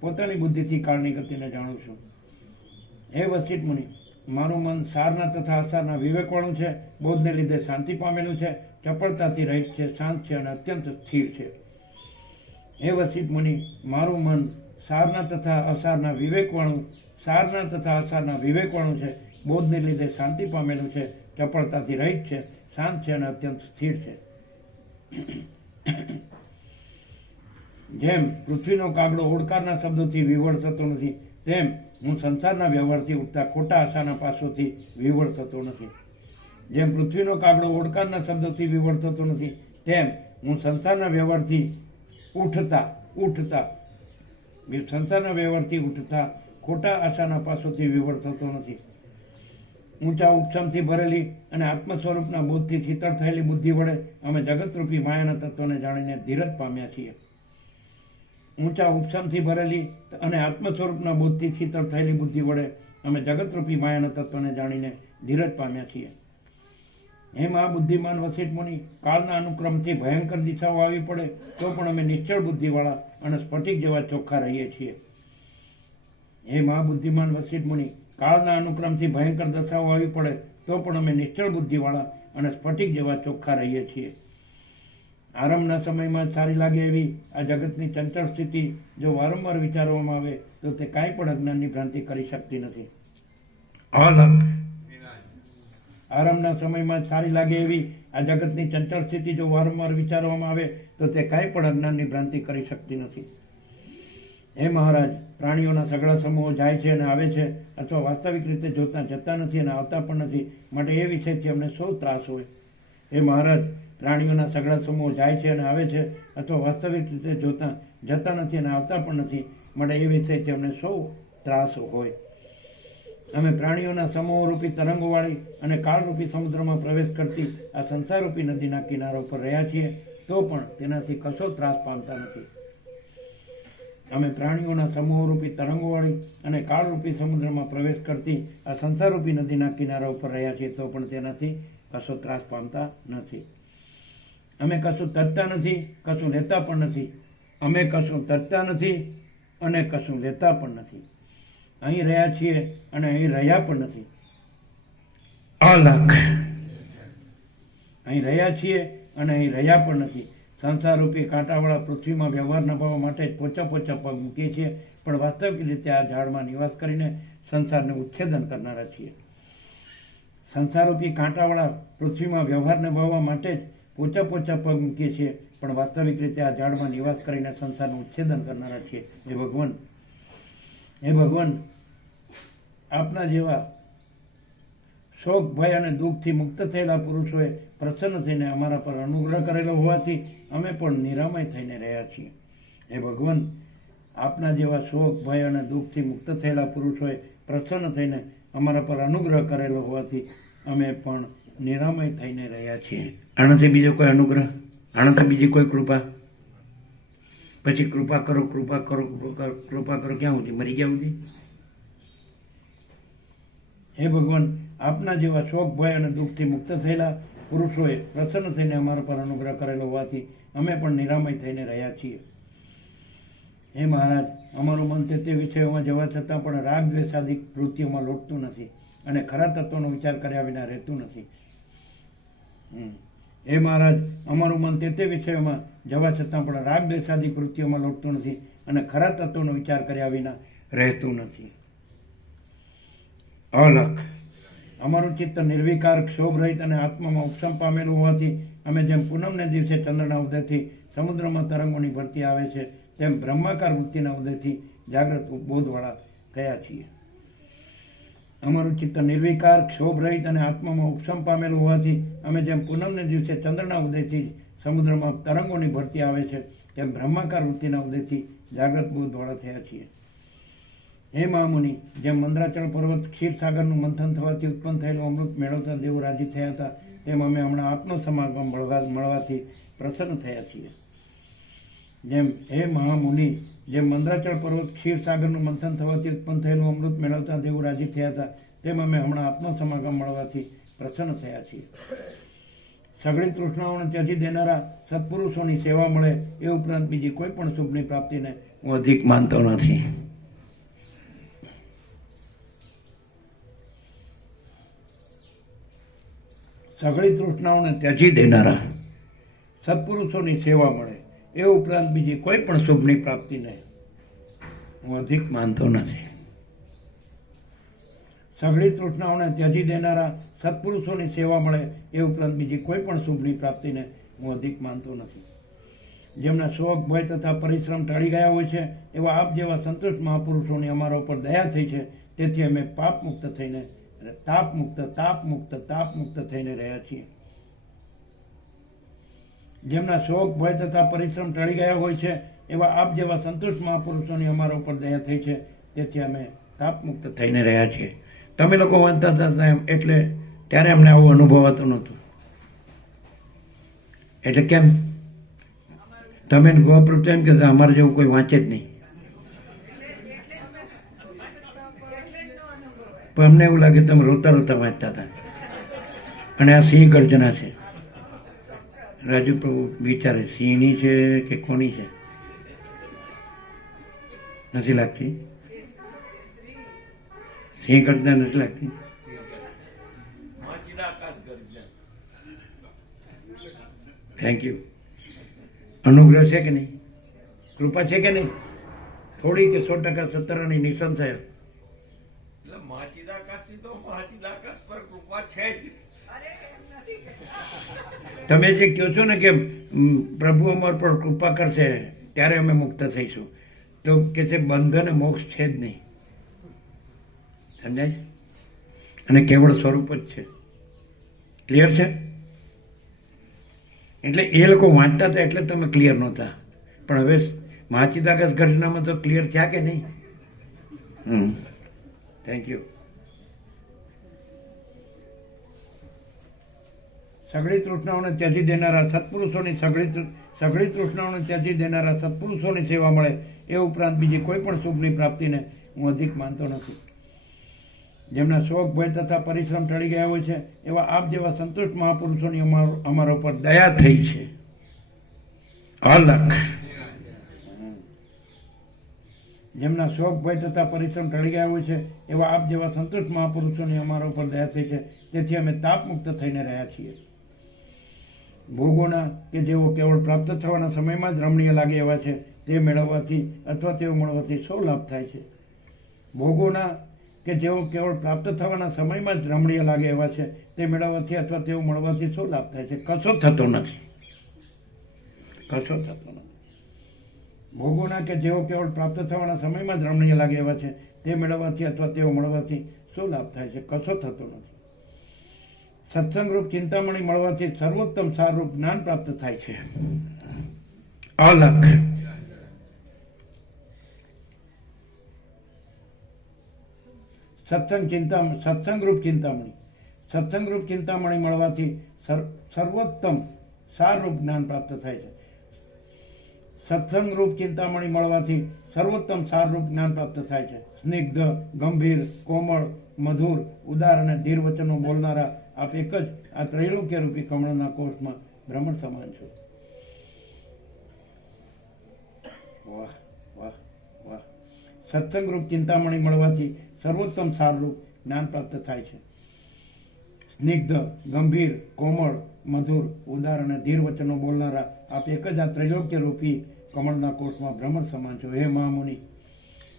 પોતાની બુદ્ધિથી કાળની ગતિને જાણું છું. હે વસિષ્ઠ મુનિ, મારું મન સારના તથા અસારના વિવેકવાળું છે, બોધને લીધે શાંતિ પામેલું છે, ચપળતાથી રહિત છે, શાંત છે અને અત્યંત સ્થિર છે. હે વસિષ્ઠ મુનિ, મારું મન સારના તથા અસારના વિવેકવાળું છે, બોધને લીધે શાંતિ પામેલું છે, ચપળતાથી રહિત છે, શાંત છે અને અત્યંત સ્થિર છે. જેમ પૃથ્વીનો કાગડો ઓડકારના શબ્દોથી વિવળ થતો નથી, તેમ હું સંસારના વ્યવહારથી ઉઠતા ખોટા આશાના પાસોથી વિવળ થતો નથી. જેમ પૃથ્વીનો કાગડો ઓડકારના શબ્દોથી વિવળ થતો નથી, તેમ હું સંસારના વ્યવહારથી ઉઠતા ખોટા આશાના પાસોથી વિવળ થતો નથી. ઊંચા ઉપશમથી ભરેલી અને આત્મ સ્વરૂપના બોધથી શીતળ થયેલી બુદ્ધિ વડે અમે જગતરૂપી માયાના તત્વને જાણીને ધીરજ પામ્યા છીએ. ઊંચા ઉપશમથી ભરેલી અને આત્મ સ્વરૂપના બોધથી શીતળ થયેલી બુદ્ધિ વડે અમે જગતરૂપી માયાના તત્વને જાણીને ધીરજ પામ્યા છીએ. હે મહાબુદ્ધિમાન વસિષ્ઠ મુનિ, કાળના અનુક્રમથી ભયંકર દિશાઓ આવી પડે તો પણ અમે નિશ્ચળ બુદ્ધિવાળા અને સ્ફટિક જેવા ચોખ્ખા રહીએ છીએ. હે મહાબુદ્ધિમાન વસિષ્ઠ મુનિ, કાળના અનુક્રમથી ભયંકર દશાઓ આવી પડે તો પણ અમે નિશ્ચળ બુદ્ધિવાળા અને સ્ફટિક જેવા ચોખ્ખા રહીએ છીએ. આરંભના સમયમાં સારી લાગે એવી આ જગતની ચંચળ સ્થિતિ જો વારંવાર વિચારવામાં આવે તો તે કાંઈ પણ અજ્ઞાનની ભ્રાંતિ કરી શકતી નથી. આરંભના સમયમાં સારી લાગે એવી આ જગતની ચંચળ સ્થિતિ જો વારંવાર વિચારવામાં આવે તો તે કાંઈ પણ અજ્ઞાનની ભ્રાંતિ કરી શકતી નથી. હે મહારાજ, પ્રાણીઓના સઘળા સમૂહો જાય છે અને આવે છે અથવા વાસ્તવિક રીતે જોતા જતા નથી અને આવતા પણ નથી, માટે એ વિષયથી અમને સૌ ત્રાસ હોય. હે મહારાજ, પ્રાણીઓના સઘળા સમૂહો જાય છે અને આવે છે અથવા વાસ્તવિક રીતે જોતા જતા નથી અને આવતા પણ નથી, માટે એ વિષયથી અમને સૌ ત્રાસ હોય. અમે પ્રાણીઓના સમૂહરૂપી તરંગોવાળી અને કાળરૂપી સમુદ્રમાં પ્રવેશ કરતી આ સંસારરૂપી નદીના કિનારા ઉપર રહ્યા છીએ તો પણ તેનાથી કશો ત્રાસ પામતા નથી. અમે પ્રાણીઓના સમૂહરૂપી તરંગોવાળી અને કાળરૂપી સમુદ્રમાં પ્રવેશ કરતી આ સંસારરૂપી નદીના કિનારા ઉપર રહ્યા છીએ તો પણ તેનાથી કશો ત્રાસ પામતા નથી. અમે કશું તરતા નથી, કશું લેતા પણ નથી. અમે કશું તરતા નથી અને કશું લેતા પણ નથી. અહીં રહ્યા છીએ અને અહીં રહ્યા પણ નથી. અલગ અહીં રહ્યા છીએ અને અહીં રહ્યા પણ નથી. સંસારરૂપી કાંટાવાળા પૃથ્વીમાં વ્યવહાર નભાવવા માટે જ પોચા પોચા પગ મૂકીએ છીએ, પણ વાસ્તવિક રીતે આ ઝાડમાં નિવાસ કરીને સંસારને ઉચ્છેદન કરનારા છીએ. સંસારરૂપી કાંટાવાળા પૃથ્વીમાં વ્યવહાર નિભાવવા માટે જ પોચા પોચા પગ મૂકીએ છીએ, પણ વાસ્તવિક રીતે આ ઝાડમાં નિવાસ કરીને સંસારનું ઉચ્છેદન કરનારા છીએ. હે ભગવાન, આપના જેવા શોક, ભય અને દુઃખથી મુક્ત થયેલા પુરુષોએ પ્રસન્ન થઈને અમારા પર અનુગ્રહ કરેલો હોવાથી અમે પણ નિરામય થઈને રહ્યા છીએ. હે ભગવાન, આપના જેવા શોક, ભય અને દુઃખથી મુક્ત થયેલા પુરુષોએ પ્રસન્ન થઈને અમારા પર અનુગ્રહ કરેલો હોવાથી અમે પણ નિરામય થઈને રહ્યા છીએ. આનાથી બીજો કોઈ અનુગ્રહ, આનાથી બીજી કોઈ કૃપા? પછી કૃપા કરો, કૃપા કરો, કૃપા કરો ક્યાં સુધી? મરી ગયા સુધી? હે ભગવાન, આપના જેવા શોક, ભય અને દુઃખથી મુક્ત થયેલા પુરુષોએ પ્રસન્ન થઈને અમારા પર અનુગ્રહ કરેલો હોવાથી અમે પણ નિરામય થઈને રહ્યા છીએ. હે મહારાજ, અમારું મન તે વિષયોમાં જવા છતાં પણ રાગ દ્વેષાદિક વૃત્તિઓમાં લોટતું નથી અને ખરા તત્વનો વિચાર કર્યા વિના રહેતું નથી. હે મહારાજ, અમારું મન તે વિષયોમાં જવા છતાં પણ રાગ દ્વેષાદિક વૃત્તિઓમાં લોટતું નથી અને ખરા તત્વનો વિચાર કર્યા વિના રહેતું નથી. અલખ અમારું ચિત્ત નિર્વિકાર, ક્ષોભ રહિત અને આત્મામાં ઉપશમ પામેલું હોવાથી અમે જેમ પૂનમને દિવસે ચંદ્રના ઉદયથી સમુદ્રમાં તરંગોની ભરતી આવે છે તેમ બ્રહ્માકાર વૃત્તિના ઉદયથી જાગ્રત બોધવાળા થયા છીએ. અમારું ચિત્ત નિર્વિકાર, ક્ષોભ રહિત અને આત્મામાં ઉપશમ પામેલું હોવાથી અમે જેમ પૂનમને દિવસે ચંદ્રના ઉદયથી સમુદ્રમાં તરંગોની ભરતી આવે છે તેમ બ્રહ્માકાર વૃત્તિના ઉદયથી જાગ્રત બોધવાળા થયા છીએ. હે મહામુનિ, જેમ મંદરાચળ પર્વત ક્ષીરસાગરનું મંથન થવાથી ઉત્પન્ન થયેલું અમૃત મેળવતા દેવો રાજી થયા હતા તેમ અમે હમણાં આત્મ સમાગમ મળવાથી પ્રસન્ન થયા છીએ. હે મહામુનિ, જેમ મંદરાચળ પર્વત ક્ષીરસાગરનું મંથન થવાથી ઉત્પન્ન થયેલું અમૃત મેળવતા દેવો રાજી થયા હતા તેમ અમે હમણાં આત્મ સમાગમ મળવાથી પ્રસન્ન થયા છીએ. સઘળી તૃષ્ણાઓને ત્યજી દેનારા સત્પુરુષોની સેવા મળે એ ઉપરાંત બીજી કોઈ પણ શુભની પ્રાપ્તિને હું અધિક માનતો નથી. સઘળી તૃષ્ણાઓને ત્યજી દેનારા સત્પુરુષોની સેવા મળે એ ઉપરાંત બીજી કોઈ પણ શુભની પ્રાપ્તિને હું અધિક માનતો નથી. સઘળી તૃષ્ણાઓને ત્યજી દેનારા સત્પુરુષોની સેવા મળે એ ઉપરાંત બીજી કોઈ પણ શુભની પ્રાપ્તિને હું અધિક માનતો નથી. જેમના શોક, ભય તથા પરિશ્રમ ટાળી ગયા હોય છે એવા આપ જેવા સંતુષ્ટ મહાપુરુષોની અમારા ઉપર દયા થઈ છે, તેથી અમે પાપ મુક્ત થઈને તાપ મુક્ત થઈને રહ્યા છીએ. જેમના શોક, ભય તથા પરિશ્રમ ટળી ગયા હોય છે એવા આપ જેવા સંતુષ્ટ મહાપુરુષોની અમારા ઉપર દયા થઈ છે, તેથી અમે તાપ મુક્ત થઈને રહ્યા છીએ. તમે લોકો વાંચતા હતા એમ એટલે ત્યારે અમને આવું અનુભવાતું નહોતું. એટલે કેમ તમે ગોપ્રુપ એમ કે અમારે જેવું કોઈ વાંચે જ નહીં, પણ અમને એવું લાગે તમે રોતા રોતા વાંચતા હતા. અને આ સિંહ ગર્જના છે. રાજુ પ્રભુ વિચારે સિંહની છે કે કોની છે? નથી લાગતી સિંહ ગર્જના? નથી લાગતી? Thank you. અનુગ્રહ છે કે નહીં? કૃપા છે કે નહીં? થોડી કે 100% 70 નિસંશય? તમે જે કહો છો ને કે પ્રભુ અમાર પર કૃપા કરશે ત્યારે અમે મુક્ત થઈશું, તો કે છે બંધ અને મોક્ષ છે જ નહીં. સમજાય? અને કેવળ સ્વરૂપ જ છે. ક્લિયર છે? એટલે એ લોકો વાંચતા હતા એટલે તમે ક્લિયર નહોતા, પણ હવે મહાચિદાકાશ ઘટનામાં તો ક્લિયર થયા કે નહીં? Thank you. સઘળી તૃષ્ણાઓને ત્યજી દેનારા સત્પુરુષોની સઘળી તૃષ્ણાઓને ત્યજી દેનારા સત્પુરુષોની સેવા મળે એ ઉપરાંત બીજી કોઈ પણ શુભની પ્રાપ્તિને હું અધિક માનતો નથી. જેમના શોખ ભય તથા પરિશ્રમ ટળી ગયા હોય છે એવા આપ જેવા સંતુષ્ટ મહાપુરુષોની અમારા ઉપર દયા થઈ છે. અલગ જેમના શોખ ભય તથા પરિશ્રમ ટળી ગયા હોય છે એવા આપ જેવા સંતુષ્ટ મહાપુરુષોની અમારા ઉપર દયા થઈ છે. તેથી અમે તાપ મુક્ત થઈને રહ્યા છીએ. ભોગોના કે જેઓ કેવળ પ્રાપ્ત થવાના સમયમાં જ રમણીય લાગે એવા છે તે મેળવવાથી અથવા તેઓ મળવાથી શો લાભ થાય છે. ભોગોના કે જેઓ કેવળ પ્રાપ્ત થવાના સમયમાં જ રમણીય લાગે એવા છે તે મેળવવાથી અથવા તેઓ મળવાથી શો લાભ થાય છે? કશો થતો નથી. કશો થતો નથી. ભોગોના કે જેઓ કેવળ પ્રાપ્ત થવાના સમયમાં જ રમણીય લાગે એવા છે તે મેળવવાથી અથવા તેઓ મળવાથી શું લાભ થાય છે? કશો થતો નથી. સત્સંગરૂપ ચિંતામણી મળવાથી સર્વોત્તમ સારરૂપ જ્ઞાન પ્રાપ્ત થાય છે. અલગ સત્સંગરૂપ ચિંતામણી મળવાથી સર્વોત્તમ સારરૂપ જ્ઞાન પ્રાપ્ત થાય છે. સત્સંગરૂપ ચિંતામણી મળવાથી સર્વોત્તમ સારરૂપ જ્ઞાન પ્રાપ્ત થાય છે. સ્નિગ્ધ, ગંભીર, કોમળ, મધુર, ઉદાર અને ધીર વચનો બોલનારા આપ એક જ આ ત્રૈલોક્ય રૂપી કમળના કોષમાં ભ્રમર સમાન છો. વાહ વાહ વાહ. સત્સંગરૂપ ચિંતામણી મળવાથી સર્વોત્તમ સારરૂપ જ્ઞાન પ્રાપ્ત થાય છે. સ્નિગ્ધ, ગંભીર, કોમળ, મધુર, ઉદાર અને ધીર વચનો બોલનારા આપ એક જ આ ત્રૈલોક્ય રૂપી કમળના કોષમાં ભ્રમર સમાન છો. હે મહામુનિ,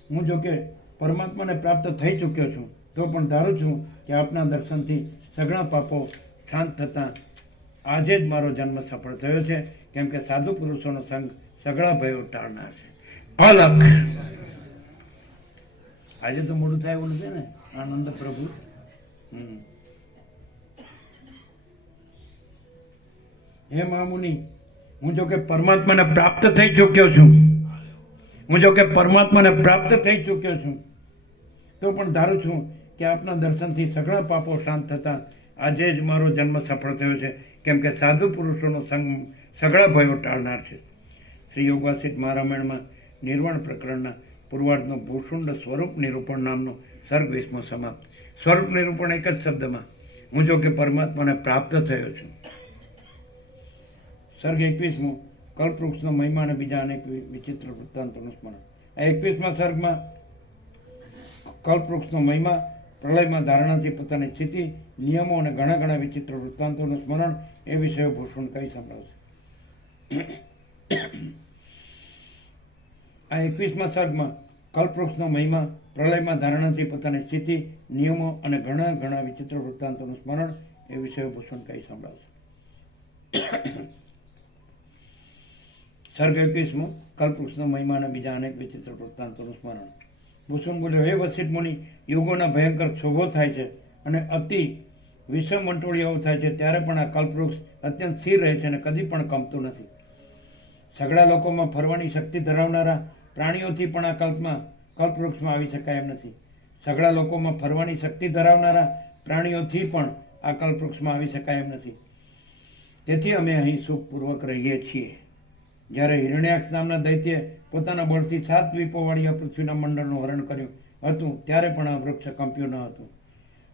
હું જો કે પરમાત્માને પ્રાપ્ત થઈ ચૂક્યો છું તો પણ ધારું છું કે આપના દર્શનથી સઘળા પાપો શાંત થતાં આજે જ મારો જન્મ સફળ થયો છે, કેમ કે સાધુ પુરુષોનો સંગ સઘળા ભયો ટાળનાર છે. અલગ આજે તો મોડું થાય એવું નથી ને? આનંદ પ્રભુ. હે મહામુનિ, હું જો કે પરમાત્માને પ્રાપ્ત થઈ ચૂક્યો છું તો પણ ધારું છું કે આપના દર્શનથી સઘળા પાપો શાંત થતા આજે જ મારો જન્મ સફળ થયો છે, કેમ કે સાધુ પુરુષોનો સંગ સઘળા ભયો ટાળનાર છે. શ્રી યોગવાસિત મહારામાયણમાં નિર્વાણ પ્રકરણના પૂર્વાર્ધનો ભૂષુંડ સ્વરૂપ નિરૂપણ નામનો સર્ગ 20મો સમાપ્ત. સ્વરૂપ નિરૂપણ એક જ શબ્દમાં હું જો કે પરમાત્માને પ્રાપ્ત થયો છું. સર્ગ 21મો કલ્પવૃક્ષનો મહિમા અને બીજા અનેક વિચિત્ર વૃત્તાંતોનું સ્મરણ. આ 21મા સર્ગમાં કલ્પવૃક્ષનો મહિમા, પ્રલયમાં ધારણાથી પોતાની સ્થિતિ, નિયમો અને ઘણા ઘણા વિચિત્ર વૃત્તાંતોનું સ્મરણ એ વિષયો ભૂષણ કહી સંભળાવશે. આ 21મા સર્ગમાં કલ્પવૃક્ષનો મહિમા, પ્રલયમાં ધારણાથી પોતાની સ્થિતિ, નિયમો અને ઘણા ઘણા વિચિત્ર વૃત્તાંતોનું સ્મરણ એ વિષયો ભૂષણ કહી સંભળાવશે. સર્ગ 21મો કલ્પવૃક્ષનો મહિમા અને બીજા અનેક વિચિત્ર વૃત્તાંતોનું સ્મરણ. ભૂષણ બોલ્યો, હે વસિષ્ઠ મુનિ, યુગોના ભયંકર ક્ષોભો થાય છે અને અતિ વિષમ વંટોળિયાઓ થાય છે, ત્યારે પણ આ કલ્પવૃક્ષ અત્યંત સ્થિર રહે છે અને કદી પણ કંપતું નથી. સઘળા લોકોમાં ફરવાની શક્તિ ધરાવનારા પ્રાણીઓથી પણ આ કલ્પવૃક્ષમાં આવી શકાય એમ નથી. સઘળા લોકોમાં ફરવાની શક્તિ ધરાવનારા પ્રાણીઓથી પણ આ કલ્પવૃક્ષમાં આવી શકાય એમ નથી. તેથી અમે અહીં સુખપૂર્વક રહીએ છીએ. જ્યારે હિરણ્યાક્ષ નામના દૈત્યે પોતાના બળથી 7 દ્વીપોવાળી આ પૃથ્વીના મંડળનું હરણ કર્યું હતું ત્યારે પણ આ વૃક્ષ કંપ્યું ન હતું.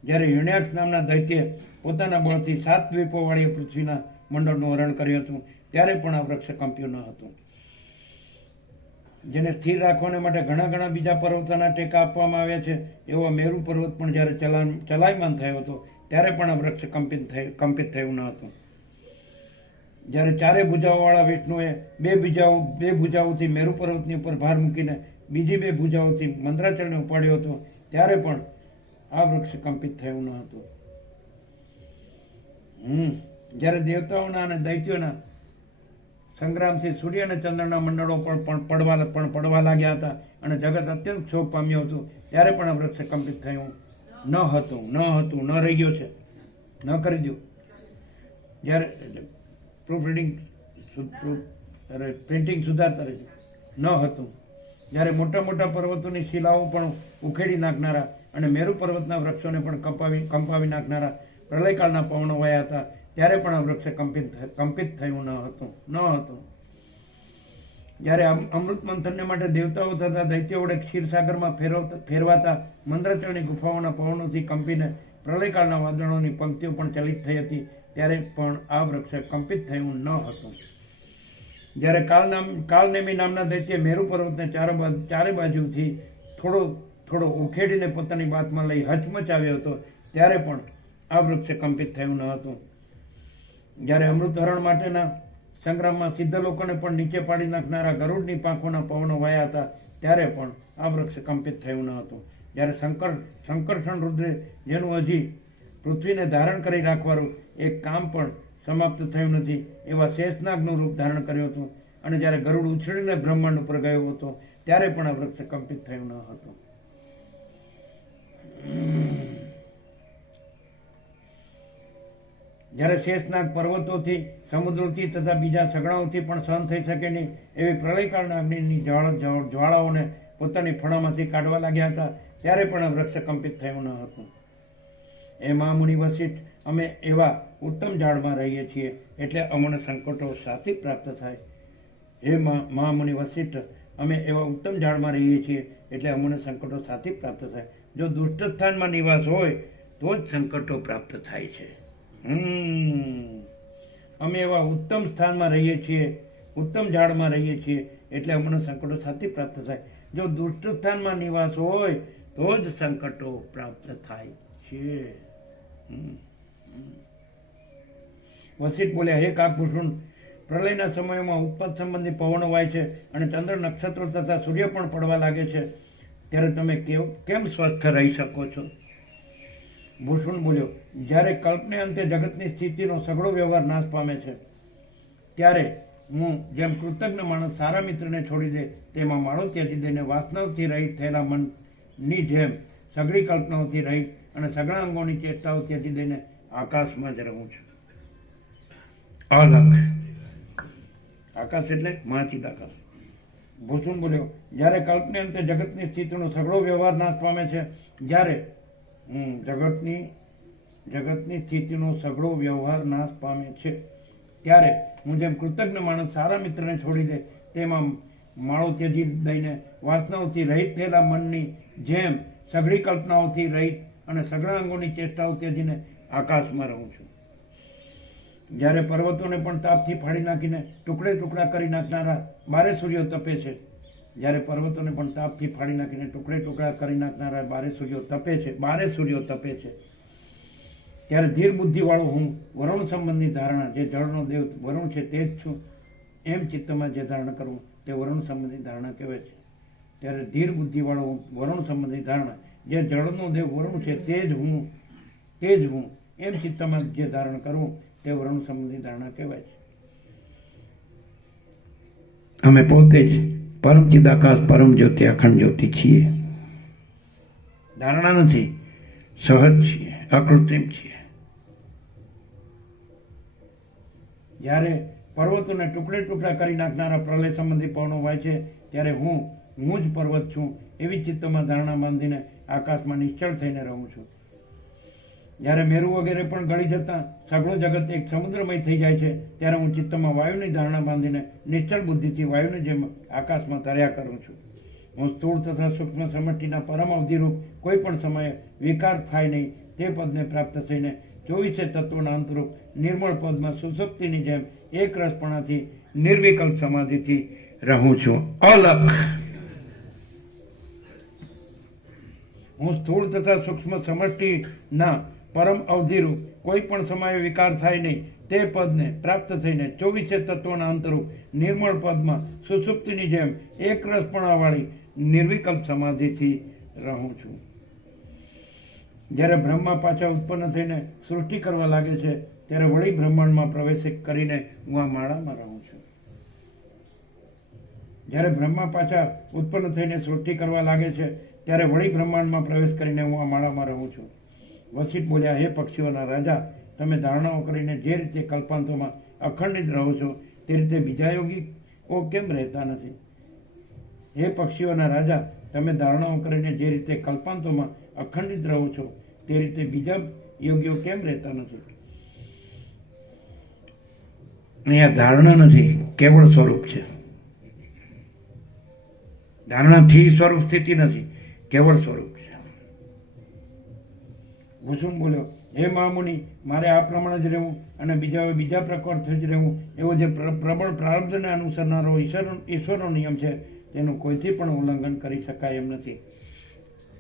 જ્યારે હિરણ્યાક્ષ નામના દૈત્યે પોતાના બળથી 7 દ્વીપોવાળી પૃથ્વીના મંડળનું હરણ કર્યું હતું ત્યારે પણ આ વૃક્ષ કંપ્યું ન હતું. જેને સ્થિર રાખવાને માટે ઘણા ઘણા બીજા પર્વતોના ટેકા આપવામાં આવ્યા છે એવો મેરુ પર્વત પણ જ્યારે ચલાયમાન થયો હતો ત્યારે પણ આ વૃક્ષ કંપિત થયું ન હતું. જ્યારે 4 ભુજાઓવાળા વિષ્ણુએ 2 ભુજાઓથી મેરુ પર્વતની ઉપર ભાર મૂકીને બીજી 2 ભુજાઓથી મંદરાચળને ઉપાડ્યો હતો ત્યારે પણ આ વૃક્ષ કંપિત થયું ન હતું. જ્યારે દેવતાઓના અને દૈત્યોના સંગ્રામથી સૂર્ય અને ચંદ્રના મંડળો પણ પડવા લાગ્યા હતા અને જગત અત્યંત ક્ષોભ પામ્યું હતું ત્યારે પણ આ વૃક્ષ કંપિત થયું ન હતું. ન રહી ગયો છે, ન કરી દઉં. જ્યારે પ્રિન્ટિંગ સુધારતા રહેજો. ન હતું. જ્યારે મોટા મોટા પર્વતોની શિલાઓ પણ ઉખેડી નાખનારા અને મેરુ પર્વતના વૃક્ષોને પણ કંપાવી નાખનારા પ્રલયકાળના પવનો વયા હતા ત્યારે પણ આ વૃક્ષ કંપિત થયું ન હતું. જ્યારે અમૃત મંથનને માટે દેવતાઓ તથા દૈત્યો વડે ક્ષીરસાગરમાં ફેરવાતા મંદ્રાચળની ગુફાઓના પવનોથી કંપીને પ્રલયકાળના વાદળોની પંક્તિઓ પણ ચલિત થઈ હતી, ત્યારે પણ આ વૃક્ષ કંપિત થયું ન હતું. જ્યારે કાલનેમી નામના દૈત્ય મેરુ પર્વતને ચારે બાજુથી થોડો ઉખેડીને પોતાની બાતમાં લઈ હચમચાવ્યો હતો, ત્યારે પણ આ વૃક્ષ કંપિત થયું ન હતું. જ્યારે અમૃતહરણ માટેના સંગ્રામમાં સિદ્ધ લોકોને પણ નીચે પાડી નાખનારા ગરુડની પાંખોના પવનો વાયા હતા, ત્યારે પણ આ વૃક્ષ કંપિત થયું ન હતું. જ્યારે સંકર્ષણ રુદ્રે જેનું હજી પૃથ્વીને ધારણ કરી રાખવાનું એક કામ પણ સમાપ્ત થયું નથી એવા શેષનાગનું રૂપ ધારણ કર્યું હતું, અને જ્યારે ગરુડ ઉછળીને બ્રહ્માંડ ઉપર ગયો હતો, ત્યારે પણ આ વૃક્ષ કંપિત થયું ન હતું. જ્યારે શેષનાગ પર્વતોથી, સમુદ્રોથી તથા બીજા સગડાઓથી પણ સહન થઈ શકે નહીં એવી પ્રલયકાળના અગ્નિની જ્વાળાઓને પોતાની ફણામાંથી કાઢવા લાગ્યા હતા, ત્યારે પણ આ વૃક્ષ કંપિત થયું ન હતું. એ મહામુનિ વશિષ્ઠ, અમે એવા ઉત્તમ ઝાડમાં રહીએ છીએ એટલે અમને સંકટો સાથી પ્રાપ્ત થાય. હે મહામુનિ વશિષ્ઠ, અમે એવા ઉત્તમ ઝાડમાં રહીએ છીએ એટલે અમને સંકટો સાથી પ્રાપ્ત થાય. જો દુષ્ટ સ્થાનમાં નિવાસ હોય તો જ સંકટો પ્રાપ્ત થાય છે. અમે એવા ઉત્તમ સ્થાનમાં રહીએ છીએ, ઉત્તમ ઝાડમાં રહીએ છીએ એટલે અમને સંકટો સાથી પ્રાપ્ત થાય. જો દુષ્ટ સ્થાનમાં નિવાસ હોય તો જ સંકટો પ્રાપ્ત થાય છે. વશિષ્ઠ બોલ્યા, હે કાકભૂષણ, પ્રલયના સમયમાં ઉત્પાદ સંબંધી પવનો વાય છે અને ચંદ્ર, નક્ષત્રો તથા સૂર્ય પણ પડવા લાગે છે, ત્યારે તમે કેમ સ્વસ્થ રહી શકો છો? ભૂષણ બોલ્યો, જ્યારે કલ્પને અંતે જગતની સ્થિતિનો સઘળો વ્યવહાર નાશ પામે છે, ત્યારે હું જેમ કૃતજ્ઞ માણસ સારા મિત્રને છોડી દે તેમાં માળો ત્યજી દઈને વાસનાઓથી રહિત થયેલા મનની જેમ સઘળી કલ્પનાઓથી રહિત અને સઘળા અંગોની ચેષ્ટાઓ ત્યજી દઈને આકાશમાં જ રહું છું. અલગ આકાશ એટલે મહાચિત આકાશ. ભૂષણ બોલ્યો, જ્યારે કલ્પને અંતે જગતની સ્થિતિનો સઘળો વ્યવહાર નાશ પામે છે, જ્યારે જગતની સ્થિતિનો સઘળો વ્યવહાર નાશ પામે છે, ત્યારે હું જેમ કૃતજ્ઞ માણસ સારા મિત્રને છોડી દે તેમાં માળો ત્યજી દઈને વાસનાઓથી રહિત થયેલા મનની જેમ સઘળી કલ્પનાઓથી રહિત અને સઘળા અંગોની ચેષ્ટાઓ ત્યજીને આકાશમાં રહું છું. જ્યારે પર્વતોને પણ તાપથી ફાડી નાખીને ટુકડે ટુકડા કરી નાખનારા 12 સૂર્યો તપે છે, જ્યારે પર્વતોને પણ તાપથી ફાડી નાખીને ટુકડે ટુકડા કરી નાખનારા 12 સૂર્યો તપે છે, ત્યારે ધીર બુદ્ધિવાળો હું વરુણ સંબંધી ધારણા, જે જળનો દેવ વરુણ છે તે જ છું, એમ ચિત્તમાં જે ધારણા કરવું તે વરુણ સંબંધી ધારણા કહેવાય છે. ત્યારે ધીર બુદ્ધિવાળો હું વરુણ સંબંધી ધારણા, જે જળનો દેવ વરુણ છે તે જ હું, એમ ચિત્તમાં જે ધારણ કરવું તે વરુણ સંબંધી ધારણા કહેવાય છે. અમે પોતે જ પરમ ચિદાકાશ, પરમ જ્યોતિ, અખંડ જ્યોતિ છીએ. ધારણા નથી, સહજ છીએ, અકૃત્રિમ છીએ. જ્યારે પર્વતોને ટુકડે ટુકડા કરી નાખનારા પ્રલય સંબંધી પવનો વાય છે, ત્યારે હું જ પર્વત છું એવી ચિત્તમાં ધારણા બાંધીને આકાશમાં નિશ્ચળ થઈને રહું છું. જ્યારે મેરુ વગેરે પણ ગળી જતા સઘળું જગત એક સમુદ્રમય થઈ જાય છે, ત્યારે હું ચિત્તમાં વાયુની ધારણા બાંધીને નિશ્ચળ બુદ્ધિથી વાયુની જેમ આકાશમાં તર્યા કરું છું. હું સ્થૂળ તથા સૂક્ષ્મ સમષ્ટિના પરમ અવધિરૂપ કોઈ પણ સમયે વિકાર થાય નહીં તે પદને પ્રાપ્ત થઈને 24 તત્વોના અંતરૂપ નિર્મળ પદમાં સુષુપ્તિની જેમ એક રસપણાથી નિર્વિકલ્પ સમાધિથી રહું છું. અલગ હું સ્થૂળ તથા સૂક્ષ્મ સમષ્ટિના પરમ અવધિરૂપ કોઈ પણ સમયે વિકાર થાય નહીં તે પદને પ્રાપ્ત થઈને 24 તત્વોના અંતરૂપ નિર્મળ પદમાં સુષુપ્તિની જેમ એક રસપણાવાળી નિર્વિકલ્પ સમાધિથી રહું છું. જ્યારે બ્રહ્મા પાછા ઉત્પન્ન થઈને સૃષ્ટિ કરવા લાગે છે, ત્યારે વળી બ્રહ્માંડમાં પ્રવેશ કરીને હું આ માળામાં રહું છું. જ્યારે બ્રહ્મા પાછા ઉત્પન્ન થઈને સૃષ્ટિ કરવા લાગે છે, ત્યારે વળી બ્રહ્માંડમાં પ્રવેશ કરીને હું આ માળામાં રહું છું. વશિષ્ઠ બોલ્યા, હે પક્ષીઓના રાજા, તમે ધારણાઓ કરીને જે રીતે કલ્પાંતોમાં અખંડિત રહો છો તે રીતે બીજા યોગીઓ કેમ રહેતા નથી? હે પક્ષીઓના રાજા, તમે ધારણાઓ કરીને જે રીતે કલ્પાંતોમાં અખંડિત રહો છો તે રીતે બીજા યોગીઓ કેમ રહેતા નથી? અહીંયા ધારણા નથી, કેવળ સ્વરૂપ છે. ધારણાથી સ્વરૂપ સ્થિતિ નથી, કેવળ સ્વરૂપ છે. ભૂષણ બોલ્યો, હે મહામુનિ, મારે આ પ્રમાણે જ રહેવું અને બીજા પ્રકારથી જ રહેવું એવો જે પ્રબળ પ્રારબ્ધને અનુસરનારો ઈશ્વરનો નિયમ છે તેનું કોઈથી પણ ઉલ્લંઘન કરી શકાય એમ નથી.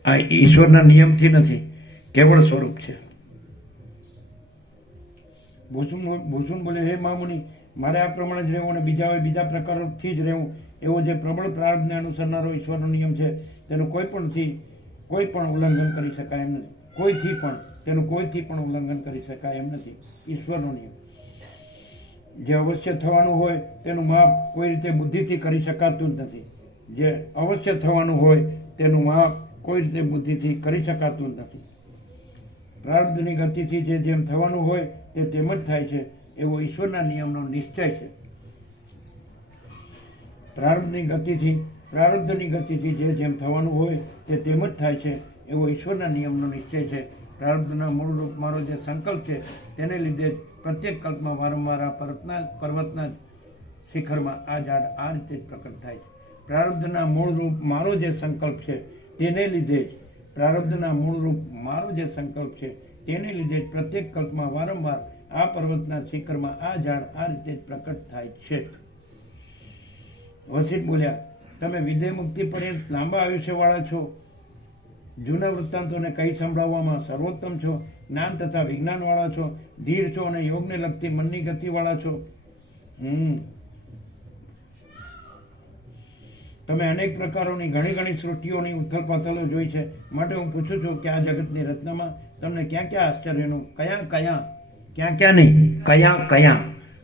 આ ઈશ્વરના નિયમથી નથી, કેવળ સ્વરૂપ છે. ભૂષણ બોલે, હે મહામુનિ, મારે આ પ્રમાણે જ રહેવું અને બીજા પ્રકારોથી જ રહેવું એવો જે પ્રબળ પ્રારબ્ધને અનુસરનારો ઈશ્વરનો નિયમ છે તેનું કોઈ પણ ઉલ્લંઘન કરી શકાય એમ નથી. કોઈથી પણ ઉલ્લંઘન કરી શકાય એમ નથી. ઈશ્વરનો નિયમ જે અવશ્ય થવાનું હોય તેનું માપ કોઈ રીતે બુદ્ધિથી કરી શકાતું જ નથી. જે અવશ્ય થવાનું હોય તેનું માપ કોઈ રીતે બુદ્ધિથી કરી શકાતું જ નથી. પ્રારબ્ધની ગતિથી જેમ થવાનું હોય તે તેમ જ થાય છે એવો ઈશ્વરના નિયમનો નિશ્ચય છે. પ્રારબ્ધની ગતિથી જેમ થવાનું હોય તે તેમ જ થાય છે એવો ઈશ્વરના નિયમનો નિશ્ચય છે. પ્રારબ્ધના મૂળરૂપ મારો જે સંકલ્પ છે તેને લીધે જ પ્રત્યેક કલ્પમાં વારંવાર આ પર્વતના શિખરમાં આ ઝાડ આ રીતે જ પ્રકટ થાય છે. પ્રારબ્ધના મૂળરૂપ મારો જે સંકલ્પ છે તેને લીધે જ પ્રત્યેક કલ્પમાં વારંવાર આ પર્વતના શિખરમાં આ ઝાડ આ રીતે જ પ્રકટ થાય છે. વસિષ્ઠ બોલ્યા, તમે વિદેહ મુક્તિ પર્યંત લાંબા આયુષ્યવાળા છો. જૂના વૃત્તાંતોને કહી સંભળાવવામાં સર્વોત્તમ છો. જ્ઞાન તથા વિજ્ઞાનવાળા છો. ધીર છો અને યોગને લગતી મનની ગતિવાળા છો. તમે અનેક પ્રકારોની ઘણી સૃષ્ટિઓની ઉથલ પાથલો જોઈ છે. માટે હું પૂછું છું કે આ જગતની રચનામાં તમને ક્યાં આશ્ચર્યનું કયા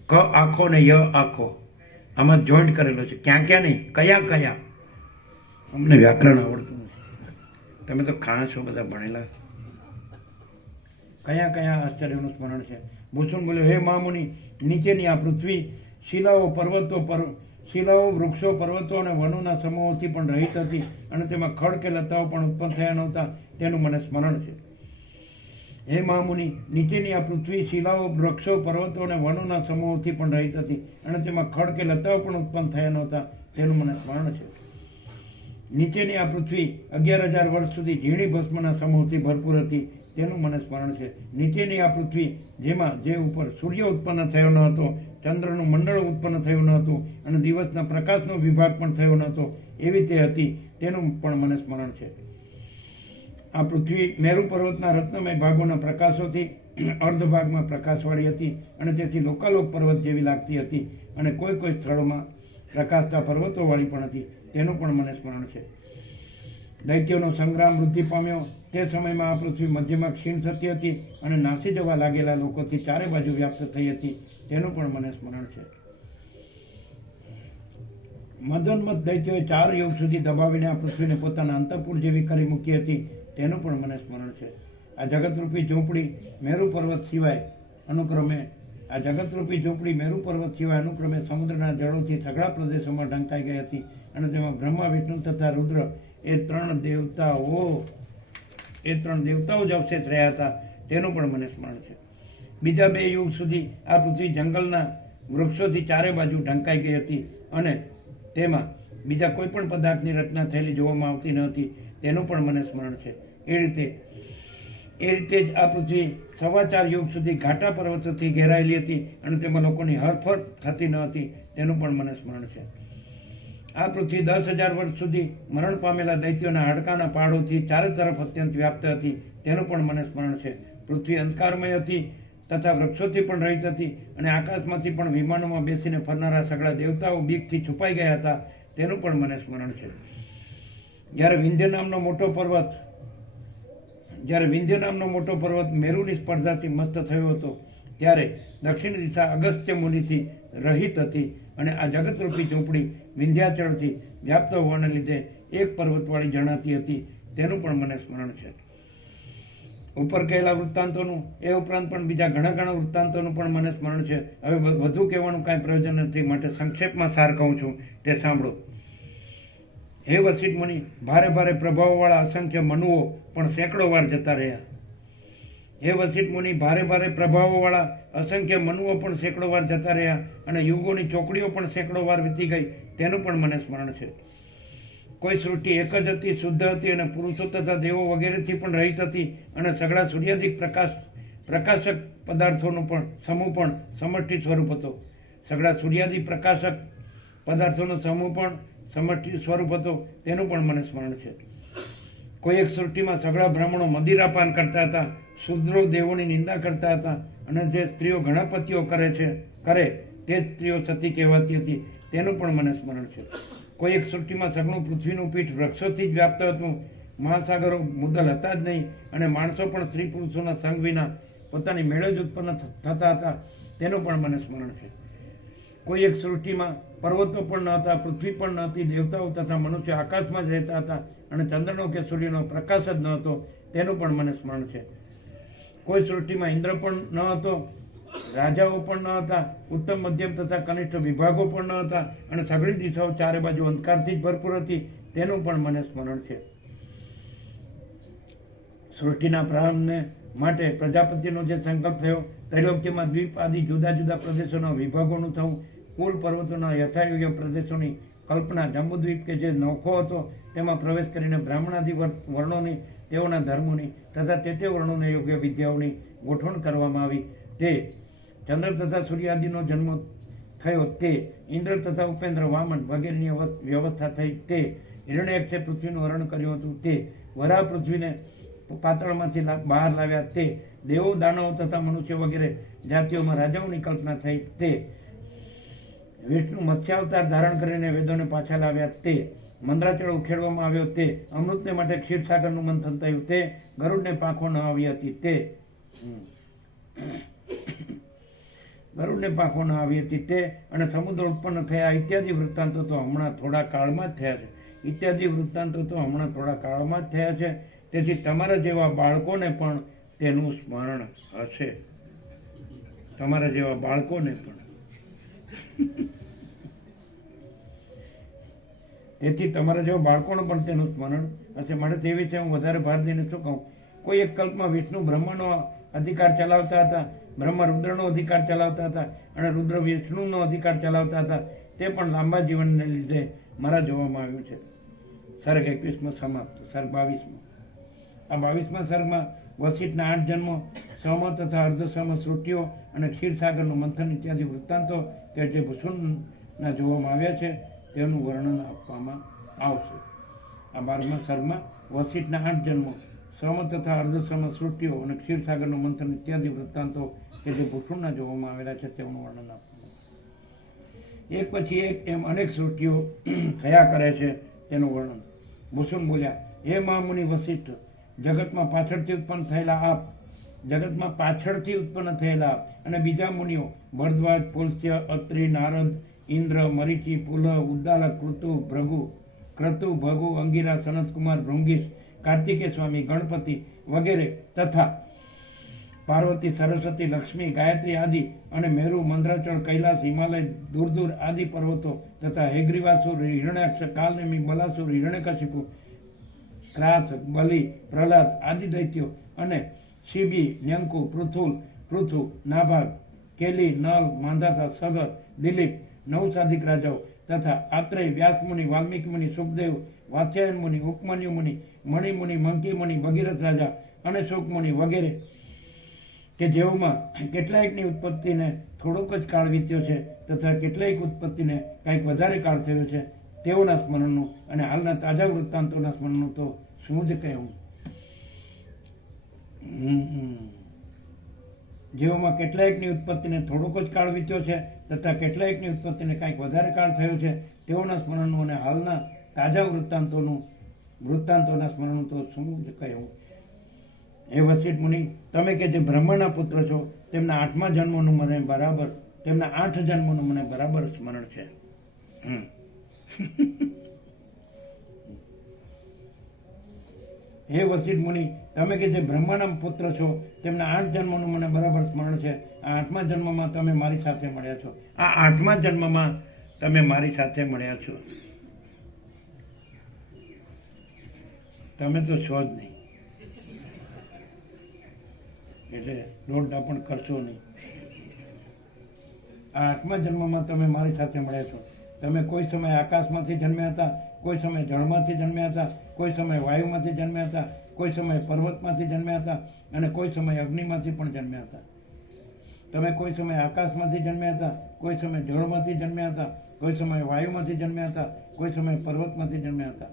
ક આખો ને ય આખો આમાં જોઈન્ટ કરેલો છે. ક્યાં નહીં, કયા અમને વ્યાકરણ આવડતું નથી. તમે તો ખાસ છો બધા ભણેલા. કયા આશ્ચર્યનું સ્મરણ છે. ભૂષણ બોલ્યો, હે મહામુનિ, નીચેની આ પૃથ્વી શિલાઓ વૃક્ષો પર્વતો અને વનોના સમૂહોથી પણ રહિત હતી અને તેમાં ખડ કે લતાઓ પણ ઉત્પન્ન થયા નહોતા તેનું મને સ્મરણ છે. હે મહામુનિ, નીચેની આ પૃથ્વી શિલાઓ વૃક્ષો પર્વતો અને વનોના સમૂહોથી પણ રહિત હતી અને તેમાં ખડ કે લતાઓ પણ ઉત્પન્ન થયા નહોતા તેનું મને સ્મરણ છે. નીચેની આ પૃથ્વી 11,000 વર્ષ સુધી ઝીણી ભસ્મના સમૂહથી ભરપૂર હતી તેનું મને સ્મરણ છે. નીચેની આ પૃથ્વી જે ઉપર સૂર્ય ઉત્પન્ન થયો ન હતો, ચંદ્રનું મંડળ ઉત્પન્ન થયું ન હતું અને દિવસના પ્રકાશનો વિભાગ પણ થયો ન હતો એવી તે હતી તેનું પણ મને સ્મરણ છે. આ પૃથ્વી મેરુ પર્વતના રત્નમય ભાગોના પ્રકાશોથી અર્ધ ભાગમાં પ્રકાશવાળી હતી અને તેથી લોકાલોક પર્વત જેવી લાગતી હતી અને કોઈ સ્થળોમાં પ્રકાશતા પર્વતોવાળી પણ હતી તેનું પણ મને સ્મરણ છે. દૈત્યોનો સંગ્રામ વૃદ્ધિ પામ્યો તે સમયમાં આ પૃથ્વી મધ્યમાં ક્ષીણ થતી હતી અને નાસી જવા લાગેલા લોકોથી ચારે બાજુ વ્યાપ્ત થઈ હતી તેનું પણ મને સ્મરણ છે. મદોન્મત્ત દૈત્યોએ 4 યુગ સુધી દબાવીને આ પૃથ્વીને પોતાના અંતઃપુર જેવી કરી મૂકી હતી તેનું પણ મને સ્મરણ છે. આ જગતરૂપી ઝૂંપડી મેરુ પર્વત સિવાય અનુક્રમે સમુદ્રના જળોથી સઘળા પ્રદેશોમાં ઢંકાઈ ગઈ હતી અને તેમાં બ્રહ્મા, વિષ્ણુ તથા રુદ્ર એ ત્રણ દેવતાઓ જ અવશેષ રહ્યા હતા તેનું પણ મને સ્મરણ છે. બીજા 2 યુગ સુધી આ પૃથ્વી જંગલના વૃક્ષોથી ચારે બાજુ ઢંકાઈ ગઈ હતી અને તેમાં બીજા કોઈ પણ પદાર્થની રચના થયેલી જોવામાં આવતી ન હતી તેનું પણ મને સ્મરણ છે. એ રીતે જ આ પૃથ્વી 4.25 યુગ સુધી ઘાટા પર્વતોથી ઘેરાયેલી હતી અને તેમાં લોકોની હરફર થતી ન હતી તેનું પણ મને સ્મરણ છે. આ પૃથ્વી 10,000 વર્ષ સુધી મરણ પામેલા દૈત્યોના હાડકાના પહાડોથી ચારે તરફ અત્યંત વ્યાપ્ત હતી તેનું પણ મને સ્મરણ છે. પૃથ્વી અંધકારમય હતી તથા વૃક્ષોથી પણ રહિત હતી અને આકાશમાંથી પણ વિમાનોમાં બેસીને ફરનારા સગળા દેવતાઓ બીકથી છુપાઈ ગયા હતા તેનું પણ મને સ્મરણ છે. જ્યારે વિંધ્ય નામનો મોટો પર્વત મેરુની સ્પર્ધાથી મસ્ત થયો હતો ત્યારે દક્ષિણ દિશા અગસ્ત્ય મુનિથી રહિત હતી અને આ જગતરૂપી ઝૂંપડી વિંધ્યાચળથી વ્યાપ્ત હોવાને લીધે એક પર્વતવાળી જણાતી હતી તેનું પણ મને સ્મરણ છે. ઉપર કહેલા વૃત્તાંતોનું એ ઉપરાંત પણ બીજા ઘણા વૃત્તાંતોનું પણ મને સ્મરણ છે. હવે વધુ કહેવાનું કાંઈ પ્રયોજન નથી, માટે સંક્ષેપમાં સાર કહું છું તે સાંભળો. હે વસિષ્ઠ મુનિ, ભારે પ્રભાવવાળા અસંખ્ય મનુઓ પણ સેંકડો વાર જતા રહ્યા. હે વસિષ્ઠ મુનિ, ભારે ભારે પ્રભાવોવાળા અસંખ્ય મનુઓ પણ સેંકડો વાર જતા રહ્યા અને યુગોની ચોકડીઓ પણ સેંકડો વાર વીતી ગઈ, તેનું પણ મને સ્મરણ છે. કોઈ સૃષ્ટિ એક જ હતી, શુદ્ધ હતી અને પુરુષો તથા દેવો વગેરેથી પણ રહિત હતી અને સઘળા સૂર્યાધિક પ્રકાશક પદાર્થોનું પણ સમૂહ પણ સમષ્ટિ સ્વરૂપ હતો. સઘળા સૂર્યાદિ પ્રકાશક પદાર્થોનો સમૂહ પણ સમષ્ટિ સ્વરૂપ હતો, તેનું પણ મને સ્મરણ છે. કોઈ એક સૃષ્ટિમાં સઘળા બ્રાહ્મણો મદિરાપાન કરતા હતા, શુદ્રો દેવોની નિંદા કરતા હતા અને જે સ્ત્રીઓ ઘણા પતિઓ કરે તે જ સ્ત્રીઓ સતી કહેવાતી હતી, તેનું પણ મને સ્મરણ છે. કોઈ એક સૃષ્ટિમાં સઘળું પૃથ્વીનું પીઠ વૃક્ષોથી જ વ્યાપ્ત હતું, મહાસાગરો મુદ્દલ હતા જ નહીં અને માણસો પણ સ્ત્રી પુરુષોના સંગ વિના પોતાની મેળે જ ઉત્પન્ન થતા હતા, તેનું પણ મને સ્મરણ છે. કોઈ એક સૃષ્ટિમાં પર્વતો પણ ન હતા, પૃથ્વી પણ ન હતી, દેવતાઓ તથા મનુષ્ય આકાશમાં જ રહેતા હતા અને ચંદ્રનો કે સૂર્યનો પ્રકાશ જ ન હતો, તેનું પણ મને સ્મરણ છે. કોઈ સૃષ્ટિમાં ઇન્દ્ર પણ ન હતો, રાજાઓ પણ ન હતા, ઉત્તમ મધ્યમ તથા કનિષ્ઠ વિભાગો પણ ન હતા અને સઘળી દિશાઓ ચારે બાજુ અંધકારથી જ ભરપૂર હતી, તેનું પણ મને સ્મરણ છે. સૃષ્ટિના પ્રારંભને માટે પ્રજાપતિનો જે સંકલ્પ થયો, ત્રૈલોક્યમાં દ્વીપ આદિ જુદા જુદા પ્રદેશોના વિભાગોનું થવું, કુલ પર્વતોના યથાયોગ્ય પ્રદેશોની કલ્પના, જંબુદ્વીપ કે જે નોખો હતો તેમાં પ્રવેશ કરીને બ્રાહ્મણાદિ વર્ણોની, તેઓના ધર્મોની તથા તે વર્ણોને યોગ્ય વિદ્યાઓની ગોઠવણ કરવામાં આવી, તે ચંદ્ર તથા સૂર્યાદિનો જન્મ થયો, તે ઇન્દ્ર તથા ઉપેન્દ્ર વામન વગેરેની વ્યવસ્થા થઈ, તે હિરણ્યક્ષે પૃથ્વીનું હરણ કર્યું હતું, તે વરાહ પૃથ્વીને પાતાળમાંથી બહાર લાવ્યા, તે દેવો દાનવો તથા મનુષ્ય વગેરે જાતિઓમાં રાજાઓની કલ્પના થઈ, તે વિષ્ણુ મત્સ્યાવતાર ધારણ કરીને વેદોને પાછા લાવ્યા, તે મંદરાચળ ઉખેડવામાં આવ્યો, તે અમૃતને માટે ક્ષીરસાગરનું મંથન થયું, તે ગરુડને પાંખો ન આવી હતી, તે અને સમુદ્ર ઉત્પન્ન થયા ઇત્યાદિ વૃત્તાંતો તો હમણાં થોડા કાળમાં જ થયા છે. તેથી તમારા જેવા બાળકોને પણ તેનું સ્મરણ હશે. માટે તે વિશે હું વધારે ભાર દઈને શું કહું. કોઈ એક કલ્પમાં વિષ્ણુ બ્રહ્માનો અધિકાર ચલાવતા હતા, બ્રહ્મા રુદ્રનો અધિકાર ચલાવતા હતા અને રુદ્ર વિષ્ણુનો અધિકાર ચલાવતા હતા, તે પણ લાંબા જીવનને લીધે મારા જોવામાં આવ્યું છે. સર્ગ 21 સમાપ્ત. સર્ગ 22. આ 22મા સર્ગમાં વસિષ્ઠના 8 જન્મો, સમ તથા અર્ધસમ સૃષ્ટિઓ અને ક્ષીરસાગરનું મંથન ઇત્યાદિ વૃત્તાંતો કે જે ભૂષણના જોવામાં આવ્યા છે તેનું વર્ણન આપવામાં આવશે. આ 12મા સર્ગમાં વસિષ્ઠના 8 જન્મો, સમ તથા અર્ધસમ સૃષ્ટિઓ અને ક્ષીરસાગરનું મંથન ઇત્યાદિ વૃત્તાંતો કે જે ભૂષણના જોવામાં આવેલા છે તેનું વર્ણન આપવામાં. એક પછી એક એમ અનેક સૃષ્ટિઓ થયા કરે છે, તેનું વર્ણન. ભૂષણ બોલ્યા, હે મહામુનિ વસિષ્ઠ, જગતમાં પાછળથી ઉત્પન્ન થયેલા આપ અને બીજા મુનિઓ ભરદ્વાજ, પુલસ્ત્ય, અત્રિ, નારદ, ઇન્દ્ર, મરીચી, પુલહ, ઉદ્દાલક, ક્રતુ, ભગુ, અંગિરા, સનતકુમાર, ભૃંગીશ, કાર્તિકેય સ્વામી, ગણપતિ વગેરે તથા પાર્વતી, સરસ્વતી, લક્ષ્મી, ગાયત્રી આદિ અને મેરુ, મંદરાચળ, કૈલાસ, હિમાલય, દૂર આદિ પર્વતો તથા હેગ્રીવાસુર, હિરણ્યાક્ષ, કાલનેમી, બલાસુર, હિરણ્યકશિપુ, ક્રાથ, બલિ, પ્રહલાદ આદિ દૈત્યો અને શિબી, ન્યંકુ, પૃથુ, નાભાગ, કેલી, નલ, માંધાતા, સગર, દિલીપ, 9 સાધિક રાજાઓ તથા આત્રેય, વ્યાસ મુનિ, વાલ્મીકી મુનિ, સુખદેવ, વાત્સ્યાયન મુનિ, ઉપમન્યુ મુનિ, મણિ મુનિ, મંકી મુનિ, ભગીરથ રાજા અને શુક મુનિ વગેરે કે જેઓમાં કેટલાયકની ઉત્પત્તિને થોડોક જ કાળ વીત્યો છે તથા કેટલાયક ઉત્પત્તિને કંઈક વધારે કાળ થયો છે, તેઓના સ્મરણનું અને હાલના તાજા વૃત્તાંતોના સ્મરણનું તો શું જ કહેવું. જેઓમાં કેટલાયકની ઉત્પત્તિને થોડોક જ કાળ વીત્યો છે તથા કેટલાયકની ઉત્પત્તિને કંઈક વધારે કાળ થયો છે, તેઓના સ્મરણનું અને હાલના તાજા વૃત્તાંતોના સ્મરણનું તો શું જ કહેવું. હે વસિષ્ઠ મુનિ, તમે કે જે બ્રહ્માના પુત્ર છો, તેમના 8મા જન્મનું મને બરાબર, તેમના 8 જન્મનું મને બરાબર સ્મરણ છે. હે વસિષ્ઠ મુનિ, તમે કે જે બ્રહ્માના પુત્ર છો, તેમના 8 જન્મનું મને બરાબર સ્મરણ છે. આ 8મા જન્મમાં તમે મારી સાથે મળ્યા છો. તમે તો છો જ નહીં. એટલે દોડડા પણ કરશો નહીં. આ 8મા જન્મમાં તમે મારી સાથે મળ્યા છો. તમે કોઈ સમય આકાશમાંથી જન્મ્યા હતા, કોઈ સમય જળમાંથી જન્મ્યા હતા, કોઈ સમય વાયુમાંથી જન્મ્યા હતા, કોઈ સમય પર્વતમાંથી જન્મ્યા હતા અને કોઈ સમય અગ્નિમાંથી પણ જન્મ્યા હતા. તમે કોઈ સમય આકાશમાંથી જન્મ્યા હતા, કોઈ સમય જળમાંથી જન્મ્યા હતા, કોઈ સમય વાયુમાંથી જન્મ્યા હતા, કોઈ સમય પર્વતમાંથી જન્મ્યા હતા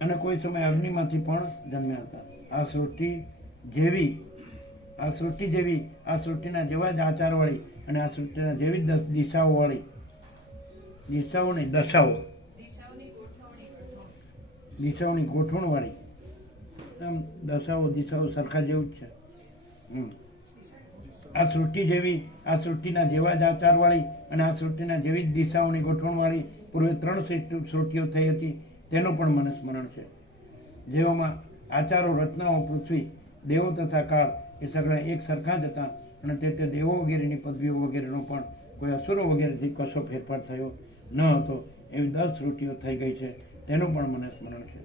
અને કોઈ સમય અગ્નિમાંથી પણ જન્મ્યા હતા. આ સૃષ્ટિ જેવી આ સૃષ્ટિના જેવા જ આચારવાળી અને આ સૃષ્ટિના જેવી જ દિશાઓવાળી, દિશાઓ નહીં દશાઓ, દિશાઓની ગોઠવણવાળી, આમ દશાઓ દિશાઓ સરખા જેવું જ છે. આ સૃષ્ટિ જેવી આ સૃષ્ટિના જેવા જ આચારવાળી અને આ સૃષ્ટિના જેવી જ દિશાઓની ગોઠવણવાળી પૂર્વે 3 સૃષ્ટિઓ થઈ હતી તેનું પણ મને સ્મરણ છે. જેઓમાં આચારો, રચનાઓ, પૃથ્વી, દેવો તથા કાળ એ સગળા એક સરખા જ હતા અને તે દેવો વગેરેની પદવીઓ વગેરેનો પણ કોઈ અસુરો વગેરેથી કશો ફેરફાર થયો ન હતો. એવી 10 સૃષ્ટિઓ થઈ ગઈ છે તેનું પણ મને સ્મરણ છે.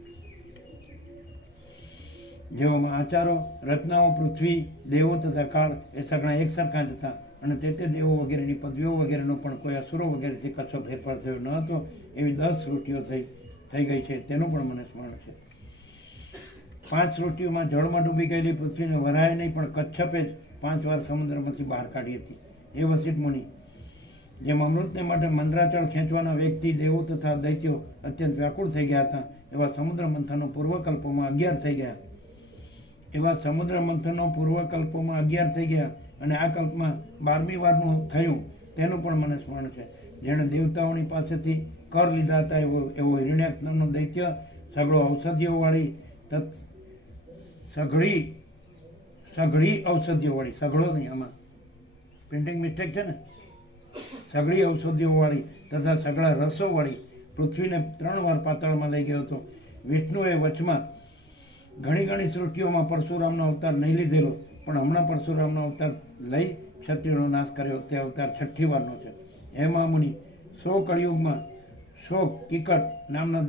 જેઓમાં આચારો, રચનાઓ, પૃથ્વી, દેવો તથા કાળ એ સગળા એક સરખા જ હતા અને તે દેવો વગેરેની પદવીઓ વગેરેનો પણ કોઈ અસુરો વગેરેથી કશો ફેરફાર થયો ન હતો. એવી 10 સૃષ્ટિઓ થઈ ગઈ છે તેનું પણ મને સ્મરણ છે. 5 સૃષ્ટિઓમાં જળમાં ડૂબી ગયેલી પૃથ્વીને વરાય નહીં પણ કચ્છપે જ 5 વાર સમુદ્રમાંથી બહાર કાઢી હતી. એ વસિષ્ઠ મુનિ જેમ અમૃતને માટે મંદરાચળ ખેંચવાના વ્યક્તિ, દેવો તથા દૈત્યો અત્યંત વ્યાકુળ થઈ ગયા હતા એવા સમુદ્ર મંથનો પૂર્વકલ્પોમાં 11 થઈ ગયા. એવા સમુદ્ર મંથનો પૂર્વકલ્પોમાં 11 થઈ ગયા અને આ કલ્પમાં 12મી વારનું થયું તેનું પણ મને સ્મરણ છે. જેણે દેવતાઓની પાસેથી કર લીધા હતા એવો હિરણ્યાક્ષ નામનો દૈત્ય સગળો ઔષધિઓવાળી સઘળી ઔષધિઓવાળી, સઘળો નહીં, આમાં પ્રિન્ટિંગ મિસ્ટેક છે ને, સઘળી ઔષધિઓવાળી તથા સગળા રસોવાળી પૃથ્વીને 3 વાર પાતાળમાં લઈ ગયો હતો. વિષ્ણુએ વચમાં ઘણી સૃષ્ટિઓમાં પરશુરામનો અવતાર નહીં લીધેલો પણ હમણાં પરશુરામનો અવતાર લઈ ક્ષત્રિયોનો નાશ કર્યો. તે અવતાર 6ઠ્ઠી વારનો છે. હેમા મુનિ 100 કળિયુગમાં શોક કિકટ નામના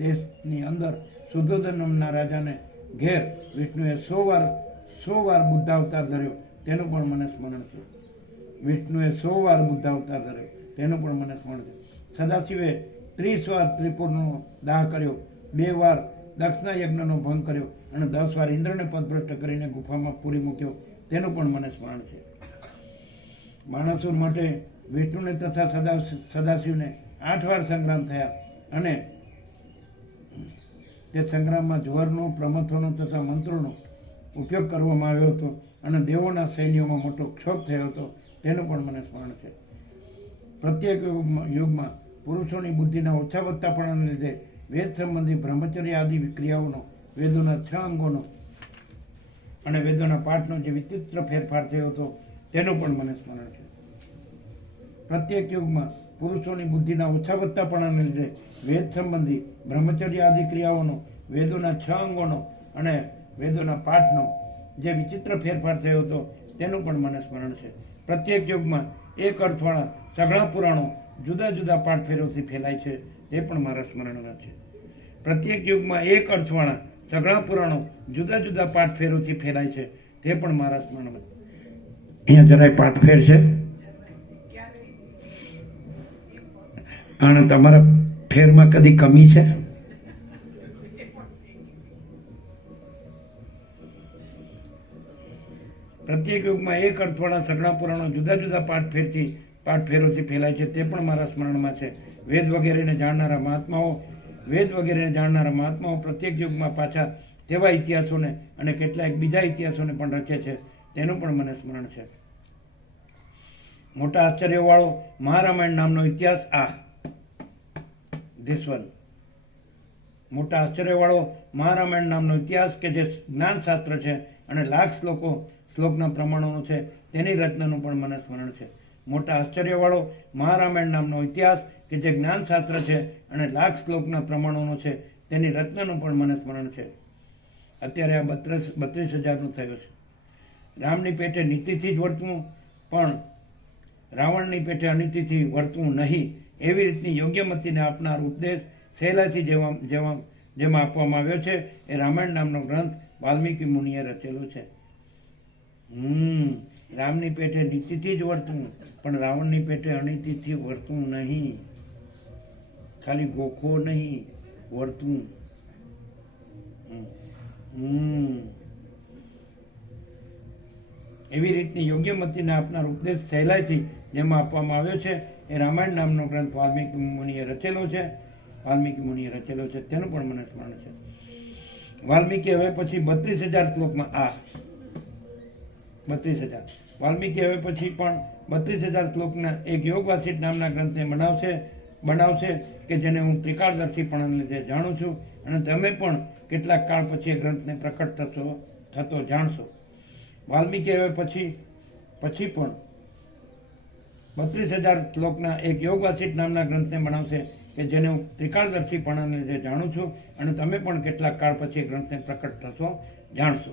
દેશની અંદર સુધોધન નામના રાજાને ઘેર વિષ્ણુએ 100 વાર બુદ્ધ અવતાર ધર્યો તેનું પણ મને સ્મરણ છે. વિષ્ણુએ 100 વાર બુદ્ધ અવતાર ધર્યો તેનું પણ મને સ્મરણ છે. સદાશિવે 30 વાર ત્રિપુરનો દાહ કર્યો, 2 વાર દક્ષના યજ્ઞનો ભંગ કર્યો અને 10 વાર ઇન્દ્રને પદભ્રષ્ટ કરીને ગુફામાં પૂરી મૂક્યો તેનું પણ મને સ્મરણ છે. બાણાસુર માટે વિષ્ણુને તથા સદાશિવને 8 વાર સંગ્રામ થયા અને તે સંગ્રામમાં જ્વરનો, પ્રમથોનો તથા મંત્રોનો ઉપયોગ કરવામાં આવ્યો હતો અને દેવોના સૈન્યોમાં મોટો ક્ષોભ થયો હતો તેનું પણ મને સ્મરણ છે. પ્રત્યેક યુગમાં પુરુષોની બુદ્ધિના ઓછા વધતાપણાને લીધે વેદ સંબંધી બ્રહ્મચર્ય આદિ ક્રિયાઓનો, વેદોના 6 અંગોનો અને વેદોના પાઠનો જે વિચિત્ર ફેરફાર થયો હતો તેનું પણ મને સ્મરણ છે. પ્રત્યેક યુગમાં પુરુષોની બુદ્ધિના ઓછા વધતાપણાને લીધે વેદ સંબંધી બ્રહ્મચર્ય આદિ ક્રિયાઓનો, વેદોના 6 અંગોનો અને વેદોના પાઠનો જે વિચિત્ર ફેરફાર થયો હતો તેનું પણ મને સ્મરણ છે. પ્રત્યેક યુગમાં એક અર્થવાળા સઘળા પુરાણો જુદા જુદા પાઠ ફેરોથી ફેલાય છે તે પણ મારા સ્મરણમાં છે. પ્રત્યેક યુગમાં એક અર્થવાળા સઘળા પુરાણો જુદા જુદા પાઠ ફેરોથી ફેલાય છે તે પણ મારા સ્મરણમાં. અહીંયા જરાય પાઠ ફેર છે અને તમારા ફેરમાં કદી કમી છે? પ્રત્યેક યુગમાં એક અર્થવાળા સઘળા પુરાણો જુદા જુદા પાઠ ફેરોથી ફેલાય છે તે પણ મારા સ્મરણમાં છે. વેદ વગેરેને જાણનારા મહાત્માઓ પ્રત્યેક યુગમાં પાછા તેવા ઇતિહાસોને અને કેટલાક બીજા ઇતિહાસોને પણ રચે છે તેનું પણ મને સ્મરણ છે. મોટા આશ્ચર્યવાળો મહારામાયણ નામનો ઇતિહાસ મોટા આશ્ચર્યવાળો મહારામાયણ નામનો ઇતિહાસ કે જે જ્ઞાનશાસ્ત્ર છે અને લાખ શ્લોકના પ્રમાણોનો છે તેની રચનાનું પણ મને સ્મરણ છે. મોટા આશ્ચર્યવાળો મહારામાયણ નામનો ઇતિહાસ કે જે જ્ઞાનશાસ્ત્ર છે અને લાખ શ્લોકના પ્રમાણોનો છે તેની રચનાનું પણ મને સ્મરણ છે. અત્યારે આ 32,000નું થયું છે. રામની પેટે નીતિથી જ વર્તવું પણ રાવણની પેટે અનીતિથી વર્તવું નહીં એવી રીતની યોગ્ય મતિને આપનાર ઉપદેશ સહેલાઈથી જેમાં આપવામાં આવ્યો છે એ રામાયણ નામનો ગ્રંથ વાલ્મીકી મુનિએ રચેલો છે. રામની પેટે નીતિથી જ વર્તવું, પણ રાવણની પેટે અનીતિથી વર્તવું નહીં. ખાલી ગોખો નહીં, વર્તવું. એવી રીતની યોગ્ય મતિને આપનાર ઉપદેશ સહેલાઈથી જેમાં આપવામાં આવ્યો છે એ રામાયણ નામનો ગ્રંથ વાલ્મીકી મુનિએ રચેલો છે. તેનું પણ મને સ્મરણ છે. વાલ્મીકી હવે પછી 32,000 શ્લોકમાં 32,000 વાલ્મીકી હવે પછી પણ 32,000 શ્લોકના એક યોગ વાસિષ્ઠ નામના ગ્રંથને બનાવશે કે જેને હું ત્રિકાળદર્શીપણાને લીધે જાણું છું, અને તમે પણ કેટલાક કાળ પછી એ ગ્રંથને પ્રકટ થતો જાણશો. વાલ્મીકી હવે પછી પણ 32,000 શ્લોકના એક યોગ વાસિષ્ઠ નામના ગ્રંથને બનાવશે કે જેને હું ત્રિકાળદર્શીપણાને લીધે જાણું છું, અને તમે પણ કેટલાક કાળ પછી એ ગ્રંથને પ્રકટ થશો જાણશો.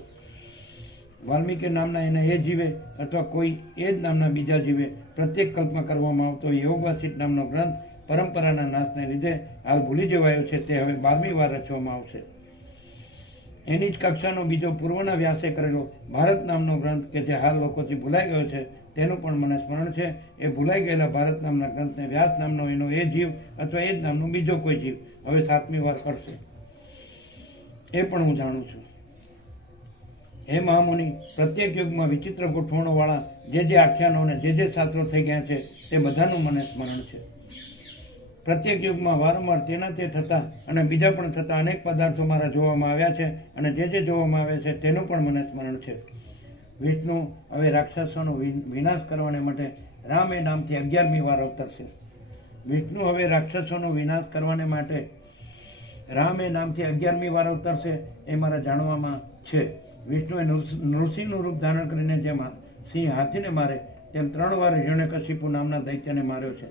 વાલ્મીકી નામના એને એ જીવે અથવા કોઈ એ જ નામના બીજા જીવે પ્રત્યેક કલ્પમાં કરવામાં આવતો યોગ વાસિષ્ઠ નામનો ગ્રંથ પરંપરાના નાશને લીધે હાલ ભૂલી જવાયો છે. તે હવે 12મી વાર રચવામાં આવશે. એની જ કક્ષાનો બીજો પૂર્વના વ્યાસે કરેલો ભારત નામનો ગ્રંથ કે જે હાલ લોકોથી ભૂલાઈ ગયો છે તેનું પણ મને સ્મરણ છે. એ ભૂલાઈ ગયેલા ભારત નામના ગ્રંથને વ્યાસ નામનો એનો એ જીવ અથવા એ જ નામનો બીજો કોઈ જીવ હવે 7મી વાર કરશે, એ પણ હું જાણું છું. હે મહામુનિ, પ્રત્યેક યુગમાં વિચિત્ર ગોઠવણોવાળા જે આખ્યાનો અને જે શાસ્ત્રો થઈ ગયા છે તે બધાનું મને સ્મરણ છે. પ્રત્યેક યુગમાં વારંવાર તેના તે થતા અને બીજા પણ થતા અનેક પદાર્થો મારા જોવામાં આવ્યા છે, અને જે જોવામાં આવ્યા છે તેનું પણ મને સ્મરણ છે. વિષ્ણુ હવે રાક્ષસોનો વિનાશ કરવાને માટે રામ એ નામથી 11મી વાર અવતરશે. વિષ્ણુ હવે રાક્ષસોનો વિનાશ કરવાને માટે રામ એ નામથી 11મી વાર અવતરશે એ મારા જાણવામાં છે. વિષ્ણુએ નૃસિંહનું રૂપ ધારણ કરીને જેમ સિંહ હાથીને મારે તેમ 3 વાર હિરણ્યકશિપુ નામના દૈત્યને માર્યો છે.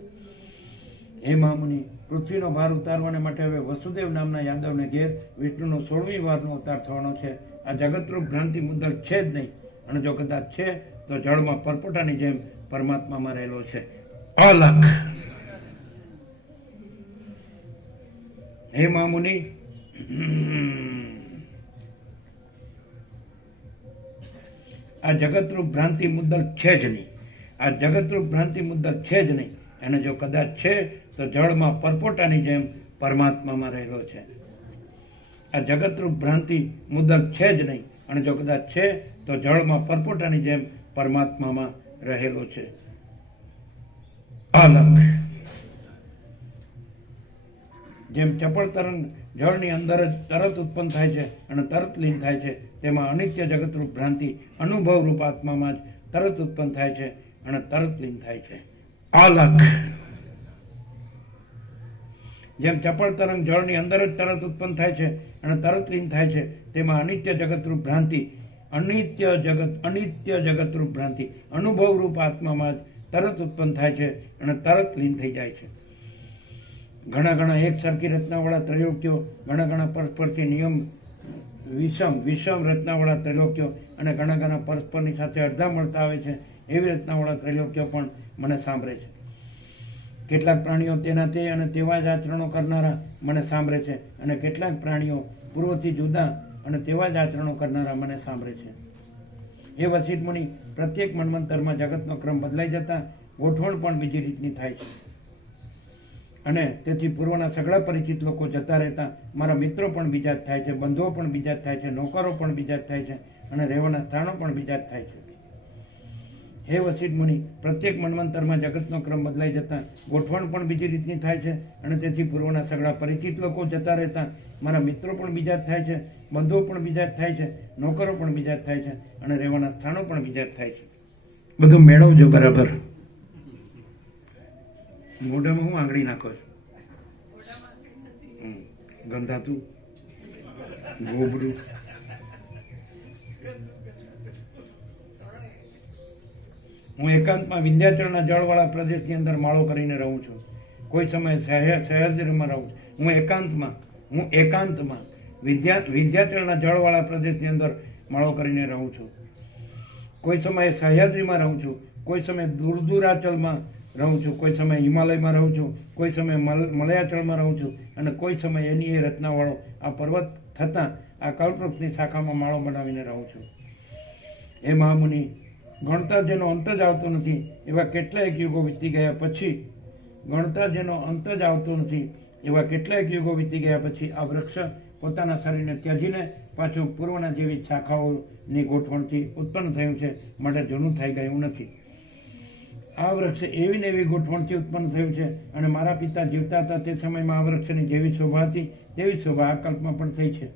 હે મહામુનિ, પૃથ્વીનો ભાર ઉતારવાને માટે હવે વસુદેવ નામના યાદવને ઘેર વિષ્ણુનો 16મી વારનો અવતાર થવાનો છે. આ જગતરૂપ ભ્રાંતિ મુદ્દલ છે જ નહીં, અને જો કદાચ છે તો જળમાં પરપોટાની જેમ પરમાત્મામાં રહેલો છે. અલખ. હે મહામુનિ, આ જગતરૂપ ભ્રાંતિ મુદ્દલ છે જ નહીં. અને જો કદાચ છે તો જળમાં પરપોટાની જેમ પરમાત્મામાં રહેલો છે. આ જગતરૂપ ભ્રાંતિ મુદ્દલ છે જ નહીં, અને જો કદાચ છે તો જળમાં પરપોટાની જેમ પરમાત્મામાં રહેલો છે. અલગ. જેમ ચપળ તરંગ જળની અંદર જ તરત ઉત્પન્ન થાય છે અને તરત લીન થાય છે, તેમાં અનિત્ય જગતરૂપ ભ્રાંતિ અનુભવ રૂપ આત્મામાં જ તરત ઉત્પન્ન થાય છે અને તરત લીન થાય છે. અલગ. જેમ ચપળ તરંગ જળની અંદર જ તરત ઉત્પન્ન થાય છે અને તરત લીન થાય છે, તેમાં અનિત્ય જગતરૂપ ભ્રાંતિ અનિત્ય જગતરૂપ ભ્રાંતિ અનુભવ રૂપ આત્મામાં જ તરત ઉત્પન્ન થાય છે અને તરત લીન થઈ જાય છે. ઘણા એક સરખી રચનાવાળા ત્રૈલોક્યો, ઘણા પરસ્પરથી નિયમ વિષમ રચનાવાળા ત્રૈલોક્યો, અને ઘણા પરસ્પરની સાથે અડધા મળતા આવે છે એવી રચનાવાળા ત્રૈલોક્યો પણ મને સાંભળે છે. કેટલાક પ્રાણીઓ તેના તે અને તેવા જ આચરણો કરનારા મને સાંભળે છે, અને કેટલાક પ્રાણીઓ પૂર્વથી જુદા અને તેવા જ આચરણો કરનારા મને સાંભળે છે. એ વસિષ્ઠ મુનિ, પ્રત્યેક મન્વંતરમાં જગતનો ક્રમ બદલાઈ જતા ગોઠવણ પણ બીજી રીતની થાય છે, અને તેથી પૂર્વના સગળા પરિચિત લોકો જતા રહેતા મારા મિત્રો પણ બીજા જ થાય છે, બંધુઓ પણ બીજા જ થાય છે, નોકરો પણ બીજા જ થાય છે, અને રહેવાના સ્થાનો પણ બીજા જ થાય છે. હે વસિષ્ઠ મુનિ, પ્રત્યેક મન્વંતરમાં જગતનો ક્રમ બદલાઈ જતા ગોઠવણ પણ બીજી રીતની થાય છે, અને તેથી પૂર્વના સગળા પરિચિત લોકો જતા રહેતા મારા મિત્રો પણ બીજા જ થાય છે, બંધુઓ પણ બીજા જ થાય છે, નોકરો પણ બીજા જ થાય છે, અને રહેવાના સ્થાનો પણ બીજા જ થાય છે. બધું મેળવજો બરાબર. મોઢામાં હું આંગળી નાખો છો? ગંધાતું ગોબરું. હું એકાંતમાં વિંધ્યાચળના જળવાળા પ્રદેશની અંદર માળો કરીને રહું છું. કોઈ સમયે સહ્યાદ્રીમાં રહું છું. હું એકાંતમાં વિંધ્યાચળના જળવાળા પ્રદેશની અંદર માળો કરીને રહું છું. કોઈ સમયે સહ્યાદ્રીમાં રહું છું, કોઈ સમયે દૂરાચલમાં રહું છું, કોઈ સમયે હિમાલયમાં રહું છું, કોઈ સમયે મલયાચળમાં રહું છું, અને કોઈ સમયે એની એ રચનાવાળો આ પર્વત થતાં આ કલ્પવૃક્ષની શાખામાં માળો બનાવીને રહું છું. હે મહામુનિ, ગણતા જેનો અંત જ આવતો નથી એવા કેટલાયક યુગો વીતી ગયા પછી, ગણતા જેનો અંત જ આવતો નથી એવા કેટલાયક યુગો વીતી ગયા પછી આ વૃક્ષ પોતાના શરીરને ત્યજીને પાછું પૂર્વના જેવી શાખાઓની ગોઠવણથી ઉત્પન્ન થયું છે, માટે જૂનું થઈ ગયું નથી. આ વૃક્ષ એવી ને એવી ગોઠવણથી ઉત્પન્ન થયું છે અને મારા પિતા જીવતા હતા તે સમયમાં આ વૃક્ષની જેવી શોભા હતી તેવી શોભા આ કલ્પમાં પણ થઈ છે.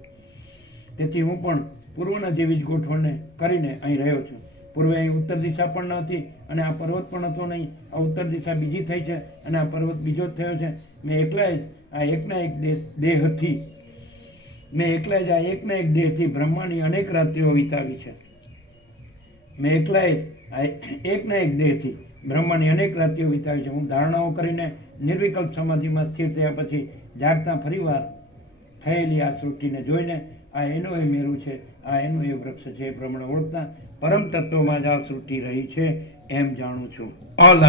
તેથી હું પણ પૂર્વના જેવી જ ગોઠવણને કરીને અહીં રહ્યો છું. પૂર્વે અહીં ઉત્તર દિશા પણ ન હતી અને આ પર્વત પણ હતો નહીં. આ ઉત્તર દિશા બીજી થઈ છે અને આ પર્વત બીજો જ થયો છે. મેં એકલા જ આ એકના એક દેહથી બ્રહ્માની અનેક રાત્રિઓ વિતાવી છે. મેં એકલાએ આ એકના એક દેહથી બ્રહ્માની અનેક રાત્રિઓ વિતાવી છે. હું ધારણાઓ કરીને નિર્વિકલ્પ સમાધિમાં સ્થિર થયા પછી જાગતા ફરીવાર થયેલી આ સૃષ્ટિને જોઈને આ એનો એ મેરુ છે, આ એનો એ વૃક્ષ છે એ પ્રમાણે ઓળખતા પરમ તત્વમાં જ આ સૃષ્ટિ રહી છે એમ જાણું છું. અલગ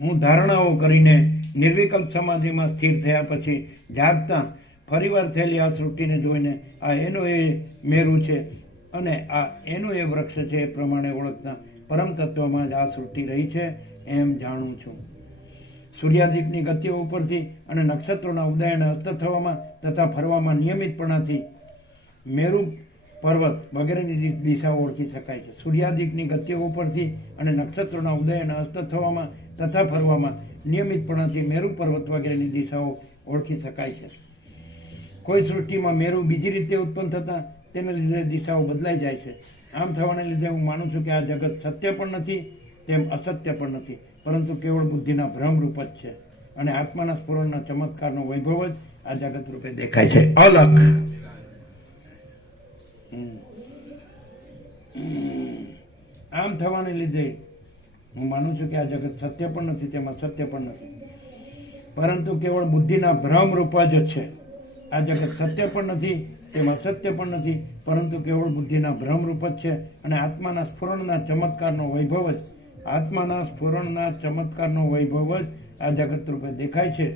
હું ધારણાઓ કરીને નિર્વિકલ્પ સમાધિમાં સ્થિર થયા પછી જાગતા ફરીવાર થયેલી આ સૃષ્ટિને જોઈને આ એનો એ મેરુ છે અને આ એનો એ વૃક્ષ છે એ પ્રમાણે ઓળખતા પરમ તત્વમાં જ આ સૃષ્ટિ રહી છે એમ જાણું છું. સૂર્યાદિકની ગતિઓ ઉપરથી અને નક્ષત્રોના ઉદય અને અસ્ત થવામાં તથા ફરવામાં નિયમિતપણાથી મેરુ પર્વત વગેરેની દિશાઓ ઓળખી શકાય છે. સૂર્યાદિકની ગતિઓ ઉપરથી અને નક્ષત્રોના ઉદય અને અસ્ત થવામાં તથા ફરવામાં નિયમિતપણાથી મેરુ પર્વત વગેરેની દિશાઓ ઓળખી શકાય છે. કોઈ સૃષ્ટિમાં મેરુ બીજી રીતે ઉત્પન્ન થતા તેને લીધે દિશાઓ બદલાઈ જાય છે. આમ થવાને લીધે હું માનું છું કે આ જગત સત્ય પણ નથી તેમ અસત્ય પણ નથી, પરંતુ કેવળ બુદ્ધિના ભ્રમરૂપ જ છે અને આત્માના સ્ફુરણના ચમત્કારનો વૈભવ જ આ જગત રૂપે દેખાય છે. અલગ આમ થવાને લીધે હું માનું છું કે આ જગત સત્ય પણ નથી તેમ અસત્ય પણ નથી, પરંતુ કેવળ બુદ્ધિના ભ્રમરૂપ જ છે. આ જગત સત્ય પણ નથી તેમ અસત્ય પણ નથી, પરંતુ કેવળ બુદ્ધિના ભ્રમરૂપ જ છે અને આત્માના સ્ફુરણના ચમત્કારનો વૈભવ જ આ જગત રૂપે દેખાય છે.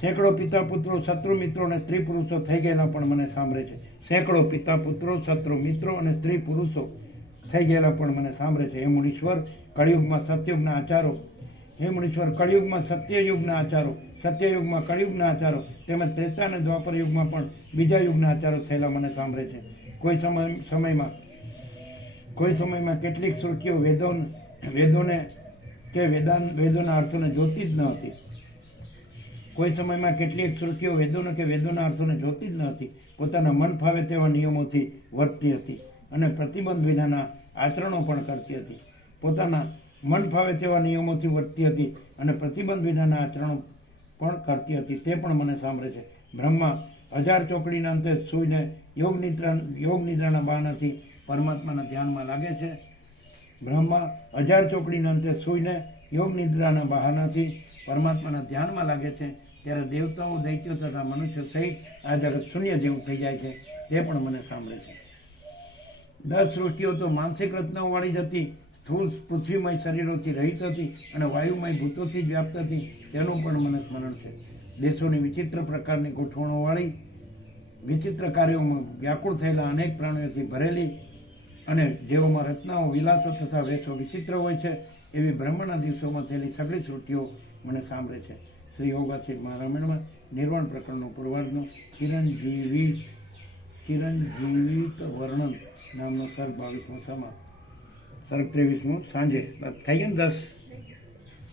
સેંકડો પિતા પુત્રો, શત્રુ મિત્રો અને સ્ત્રી પુરુષો થઈ ગયેલા પણ મને સાંભળે છે. સેંકડો પિતા પુત્રો, શત્રુ મિત્રો અને સ્ત્રી પુરુષો થઈ ગયેલા પણ મને સાંભળે છે. હે મુનીશ્વર, કળિયુગમાં સત્યયુગના આચારો, સત્યયુગમાં કળિયુગના આચારો તેમજ ત્રેતા અને દ્વાપર યુગમાં પણ બીજા યુગના આચારો થયેલા મને સાંભળે છે. કોઈ સમયમાં કેટલીક સૃષ્ટિઓ વેદોના અર્થોને જોતી જ ન હતી. કોઈ સમયમાં કેટલીક સૃષ્ટિઓ વેદોના અર્થોને જોતી જ ન હતી. પોતાના મન ફાવે તેવા નિયમોથી વર્તતી હતી અને પ્રતિબંધ વિનાના આચરણો પણ કરતી હતી. પોતાના મન ફાવે તેવા નિયમોથી વર્તતી હતી અને પ્રતિબંધ વિનાના આચરણો પણ કરતી હતી. તે પણ મને સાંભળે છે. બ્રહ્મા 1000 ચોકડીના અંતે સૂઈને યોગ નિદ્રાના બહાનાથી પરમાત્માના ધ્યાનમાં લાગે છે. બ્રહ્મા 1000 ચોકડીના અંતે સૂઈને યોગ નિદ્રાના બહાનાથી પરમાત્માના ધ્યાનમાં લાગે છે. ત્યારે દેવતાઓ, દૈત્યો તથા મનુષ્ય સહિત આ જગત શૂન્ય જેવું થઈ જાય છે. તે પણ મને સાંભળે છે. 10 સૃષ્ટિઓ તો માનસિક રચનાઓવાળી જ હતી. સ્થૂળ પૃથ્વીમય શરીરોથી રહિત હતી અને વાયુમય ભૂતોથી જ વ્યાપ્ત હતી. તેનું પણ મને સ્મરણ છે. દેશોની વિચિત્ર પ્રકારની ગોઠવણોવાળી, વિચિત્ર કાર્યોમાં વ્યાકુળ થયેલા અનેક પ્રાણીઓથી ભરેલી અને જેઓમાં રચનાઓ, વિલાસો તથા વેશો વિચિત્ર હોય છે એવી બ્રહ્મના દિવસોમાં થયેલી સગળી સૃષ્ટિઓ મને સાંભળે છે. શ્રી યોગાસિક મહારામાયણમાં નિર્વાણ પ્રકરણનું પૂર્વાર્ધનું ચિરંજીવિત વર્ણન નામનો સર્ગ 22મો સમાસ, સર્ગ 23મો સાંજે થઈ ગયા ને 10,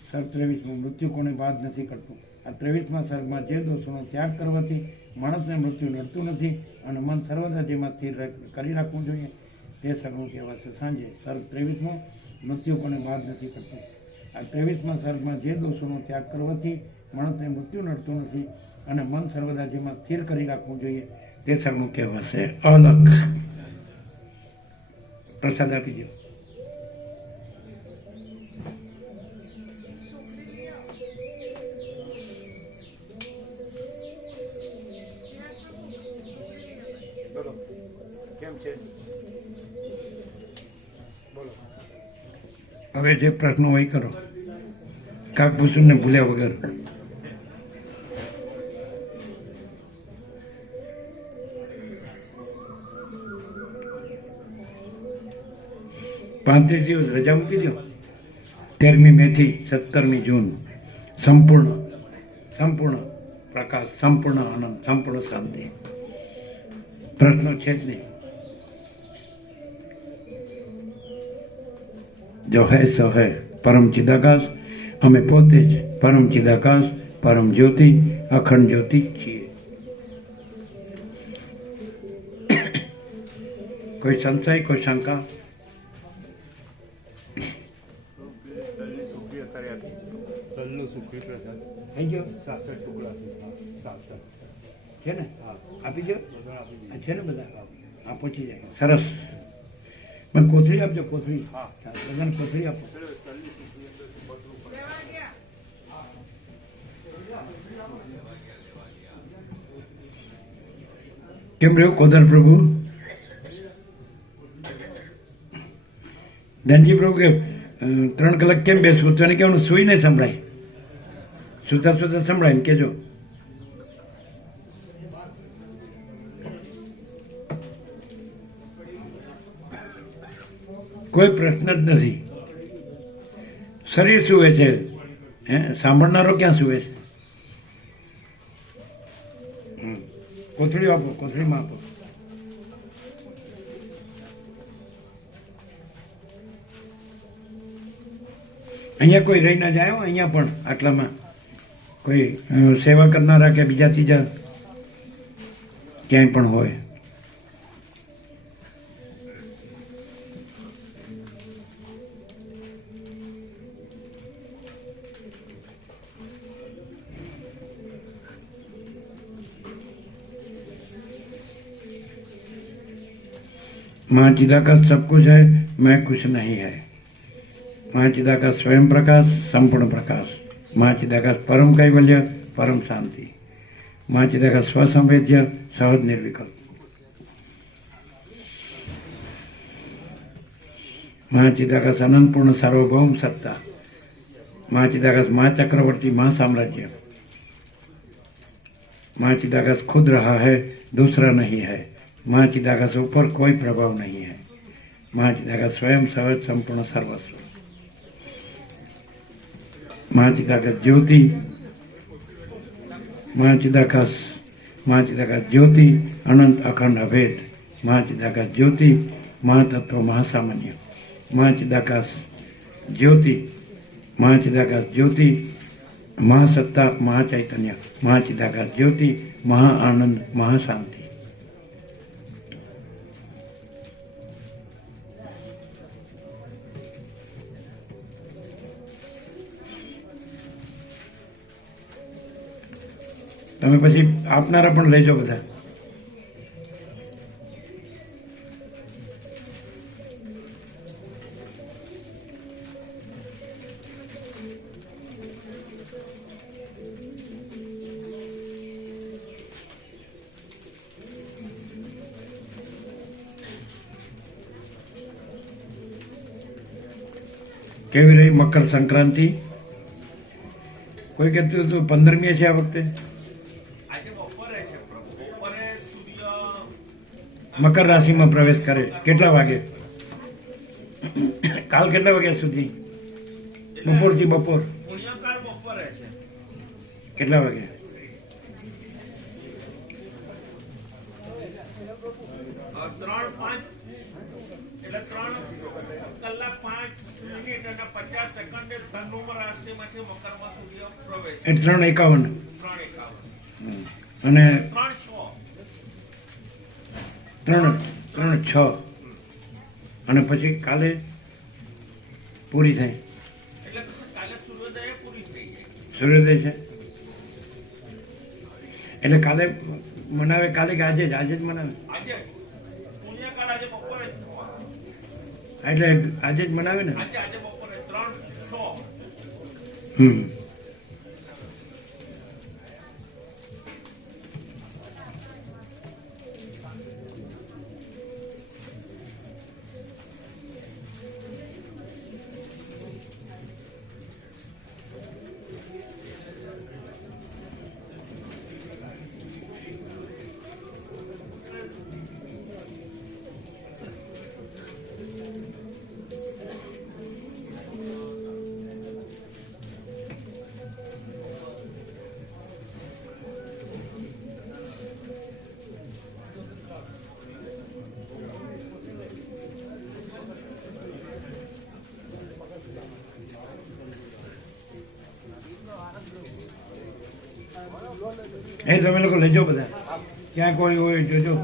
સર્ગ 23મો મૃત્યુ કોને બાદ નથી કરતું. આ 23મા સર્ગમાં જે દોષોનો ત્યાગ કરવાથી માણસને મૃત્યુ નડતું નથી અને મન સર્વદા જેમાં સ્થિર કરી રાખવું જોઈએ તે સર્ગનું કહેવાશે. સાંજે સર્ગ 23મો મૃત્યુ કોને બાદ નથી કરતું. આ 23મા સર્ગમાં જે દોષોનો ત્યાગ કરવાથી માણસને મૃત્યુ નડતું નથી અને મન સર્વદા જેમાં સ્થિર કરી રાખવું જોઈએ તે સર્ગનું કહેવાશે. અલગ પ્રસાદ આપી દો. બોલો કેમ છે? બોલો. હવે જે પ્રશ્ન હોય કરો, કાક પૂછું ને ભૂલ્યા વગર. 35 દિવસ રજા મૂકી દો. 13મી મેથી 17મી જૂન સંપૂર્ણ પ્રકાશ, સંપૂર્ણ આનંદ, સંપૂર્ણ શાંતિ. પ્રશ્નો છે જ નહીં. જો હૈ સો હૈ પરમ ચિદાકાશ. અમે પોતે જ પરમ ચિદાકાશ, પરમ જ્યોતિ, અખંડ જ્યોતિ છીએ. કોઈ સંશય, કોઈ શંકા? તલનું સુખડી પ્રસાદ થઈ ગયો 66 ટુકડા છે. 66 છે ને? આપી દો. બધા આપી દીધા. આ છે ને બધા? આ પહોંચી જાય. સરસ. મને કોથળી આપજો, કોથળી. બધાને કોથળી આપો. લેવા ગયા. કેમ રહ્યો કોદર પ્રભુ? ધનજી પ્રભુ કે 3 કલાક કેમ બેસવું? તને કેવાનું સુઈ નહીં સંભળાય? સુતા સંભળાય ને કેજો. કોઈ પ્રશ્ન જ નથી. શરીર સુવે છે, હે? સાંભળનારો ક્યાં સુવે છે? કોથળી આપો, કોથળીમાં આપો. અહીંયા કોઈ રહી ના જાય હો. અહીંયા પણ આટલામાં કોઈ સેવા કરનારા કે બીજા ત્રીજા ક્યાંય પણ હોય. माँ चिदाकाश सब कुछ है, मैं कुछ नहीं है. माँ चिदाकाश स्वयं प्रकाश, संपूर्ण प्रकाश. माँ चिदाकाश परम कैवल्य, परम शांति. माँ चिदाकाश स्वसंवेद्य, सहज निर्विकल्प. माँ चिदाकाश अनंत पूर्ण सार्वभौम सत्ता. माँ चिदाकाश माँ चक्रवर्ती, माँ साम्राज्य. माँ चिदाकाश खुद रहा है, दूसरा नहीं है. माँ चिदाकाश ऊपर कोई प्रभाव नहीं है. माँ चिदाकाश स्वयं सहज संपूर्ण सर्वस्व. माँ चिदाकाश ज्योति. माँ चिदाकाश ज्योति अनंत अखंड अभेद. माँ चिदाकाश ज्योति महातत्व महासामान्य. माँ चिदाकाश ज्योति महासत्ता महाचैतन्य. माँ चिदाकाश ज्योति महा आनंद महाशांति. તમે પછી આપનારા પણ લેજો બધા. કેવી રહી મકર સંક્રાંતિ? કોઈ કહેતું હતું 15મી છે આ વખતે. આજે બપોરે છે પ્રભુ. બપોરે સૂર્ય મકર રાશિમાં પ્રવેશ કરે. કેટલા વાગે? કાલ કેટલા વાગ્યા સુધી? બપોરથી બપોર પુણ્યકાળ બપોરે છે. કેટલા વાગે? 3:05 એટલે 3 કલાક 5 મિનિટ અને 50 સેકન્ડે ધનુ રાશિમાંથી મકરમાં સૂર્ય પ્રવેશ. એટલે 3:51 3:51 અને 3:06 3:06 અને પછી કાલે પૂરી થાય. એટલે કાલે સૂર્યોદય પૂરી થઈ જાય. સૂર્યોદય છે એટલે કાલે મનાવે. કાલે કે આજે જ? આજે જ મનાવે. આજે પુણ્યકાળ આજે બપોરે જ થવાનો. એટલે આજે જ મનાવે ને. આજે બપોરે 3:06 હમ. એ તમે લોકો લેજો બધા, ક્યાં કોઈ હોય જોજો.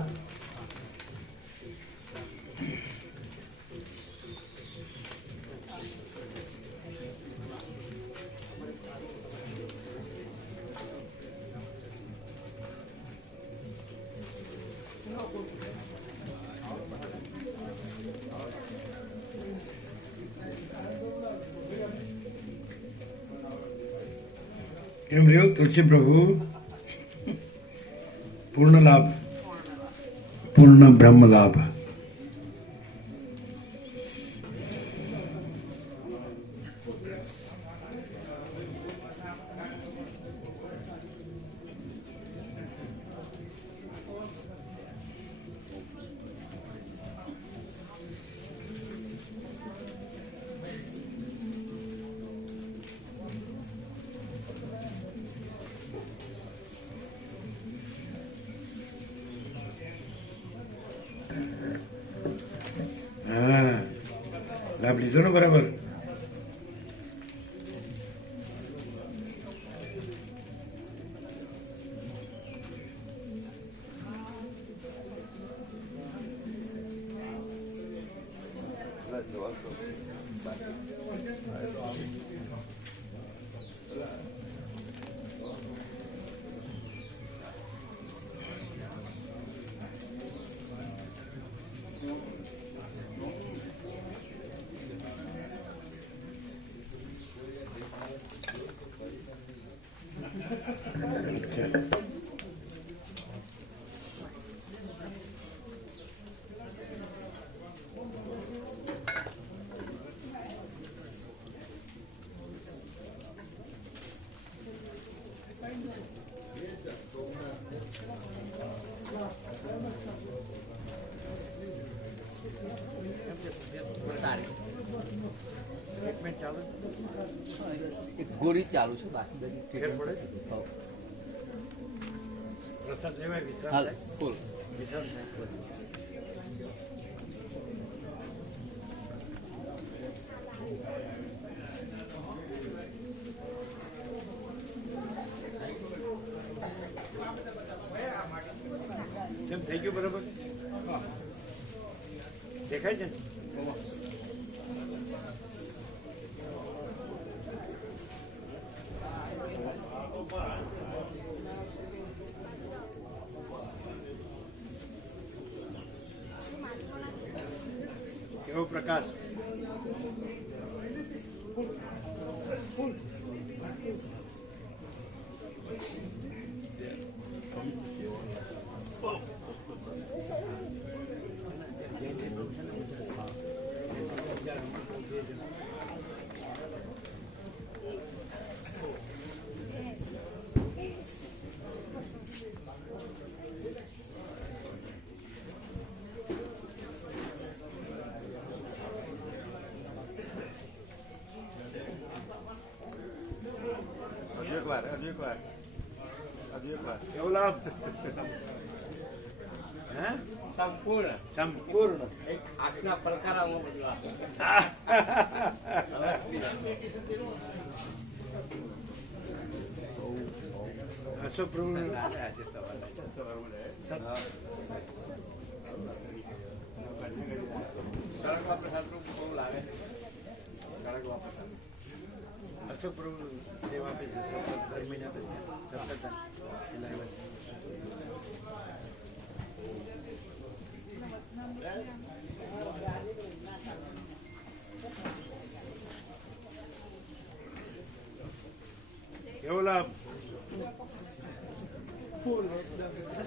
કેમ રહ્યો તુલસી પ્રભુ? પૂર્ણ લાભ, પૂર્ણ બ્રહ્મ લાભ. હા, લાભ લીધો ને બરાબર? ગોરી ચાલુ છે બાકી બધી ફેર પડે? હઉ. પ્રસાદ લેવાય, વિશ્રામ હાલ થાય. ફૂલ વિશ્રામ થાય. કેમ થઈ ગયું બરાબર? દેખાય છે ને? કેવો પ્રકાશ? કેવો લાભ? હે? સંપૂર્ણ સંપૂર્ણ. એક આંખના પલકારામાં બધું આપે. અશોક પ્રભુ સળગવા પ્રસાદ બહુ લાગે. સળગવા પ્રસાદ અશોક પ્રભુ સેવા આપે છે દર મહિના સતત એના એવા. કેવો લાભ?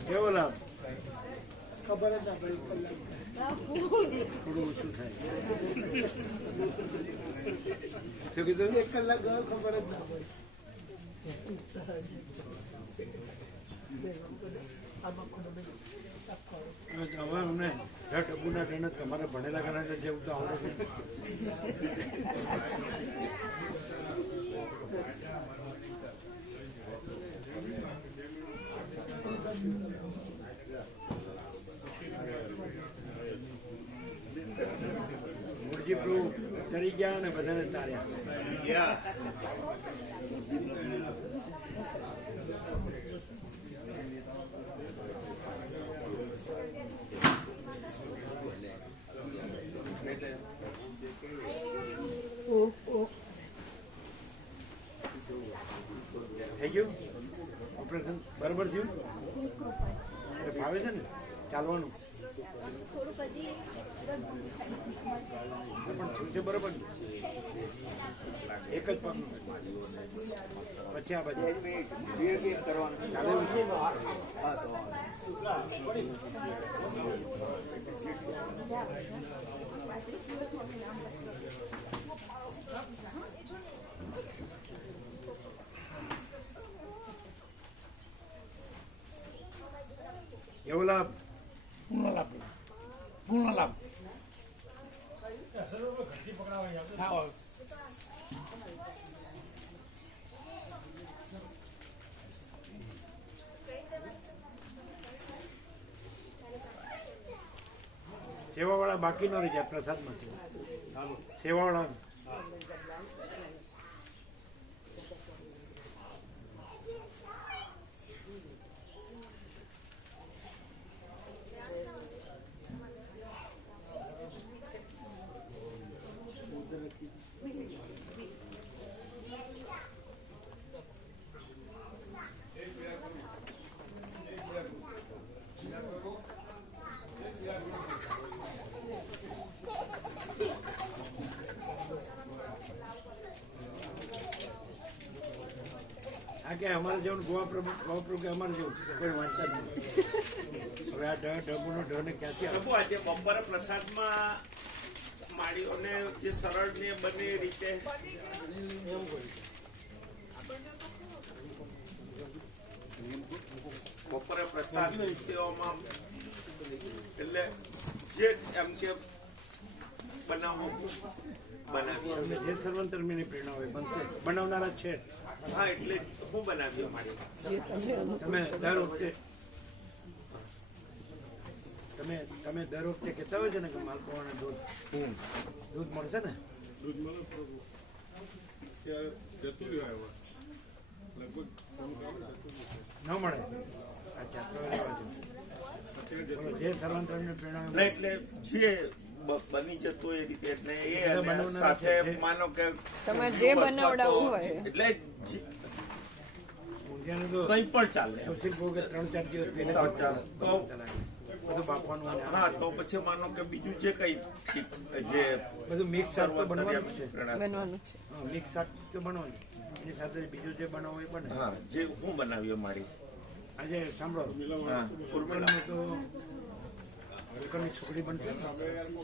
કેવો લાભ? ખબર જ ના પડી કલાક. થોડું ઓછું થાય. શું કીધું? 1 કલાક ગયો ખબર જ ના પડી. હવે અમને રટ અબુના ટણે તમારે ભણેલા ગણાય જેવું તો આવડે છે. મૂળજી પ્રભુ તરી ગયા અને બધાને તાર્યા. એટલે થઈ ગયું ઓપરેશન બરાબર થયું એટલે ફાવે છે ને ચાલવાનું પણ થયું છે બરાબર ને? એક જ પગનું પછી આ બાજુ ચાલે એવું છે? એવો લાભ પૂર્ણ લાભ પૂર્ણ લાભ હા સેવાવાળા બાકી ન રહી જાય પ્રસાદમાંથી સેવાવાળા આ કે અમારે જેવું ગોવા પ્રભુ કે અમારે જેવું કોઈ વાંચતા જ નહીં. હવે આ ઢબુનો ઢ ને ક્યાંથી આવે? પ્રભુ આજે બપોરે પ્રસાદમાં માળીઓને જે સરળ ને બંને રીતે બપોરે પ્રસાદ સેવામાં એટલે જે એમ કે બનાવો બનાવી તમને જે સર્વંતરમીની પ્રેરણા હોય બનશે, બનાવનારા જ છે. હા એટલે હું બનાવી મારી તમે દર વખતે તમે દર વખતે કહેતા હોય છે ને કે માલપુઆને દૂધ મળશે ને? ન મળે? અચ્છા તો રહેવા દો. બોલો, જે સર્વંતરમીની પ્રેરણા હોય એટલે જે બની જતું એ રીતે એટલે એ અને બનાવનારા સાથે છે. માનો કે તમારે જે બનાવડાવવું હોય. એટલે ઊંધિયાનું તો કઈ પણ ચાલે સુશીલ ભોગે 3-4 દિવસ પહેલા ચાલે. બધું બાફવાનું અને હા તો પછી માનો કે બીજું જે કઈ જે બધું મિક્સ શાક તો બનવાનું જ છે. બનવાનું છે. હા, મિક્સ શાક તો બનવાનું. એની સાથે બીજું જે બનાવવું એ બને. હા જે હું બનાવ્યો મારી આજે સાંભળો, હા ઉર્મિલામાં તો સુકરની સુખડી બનશે.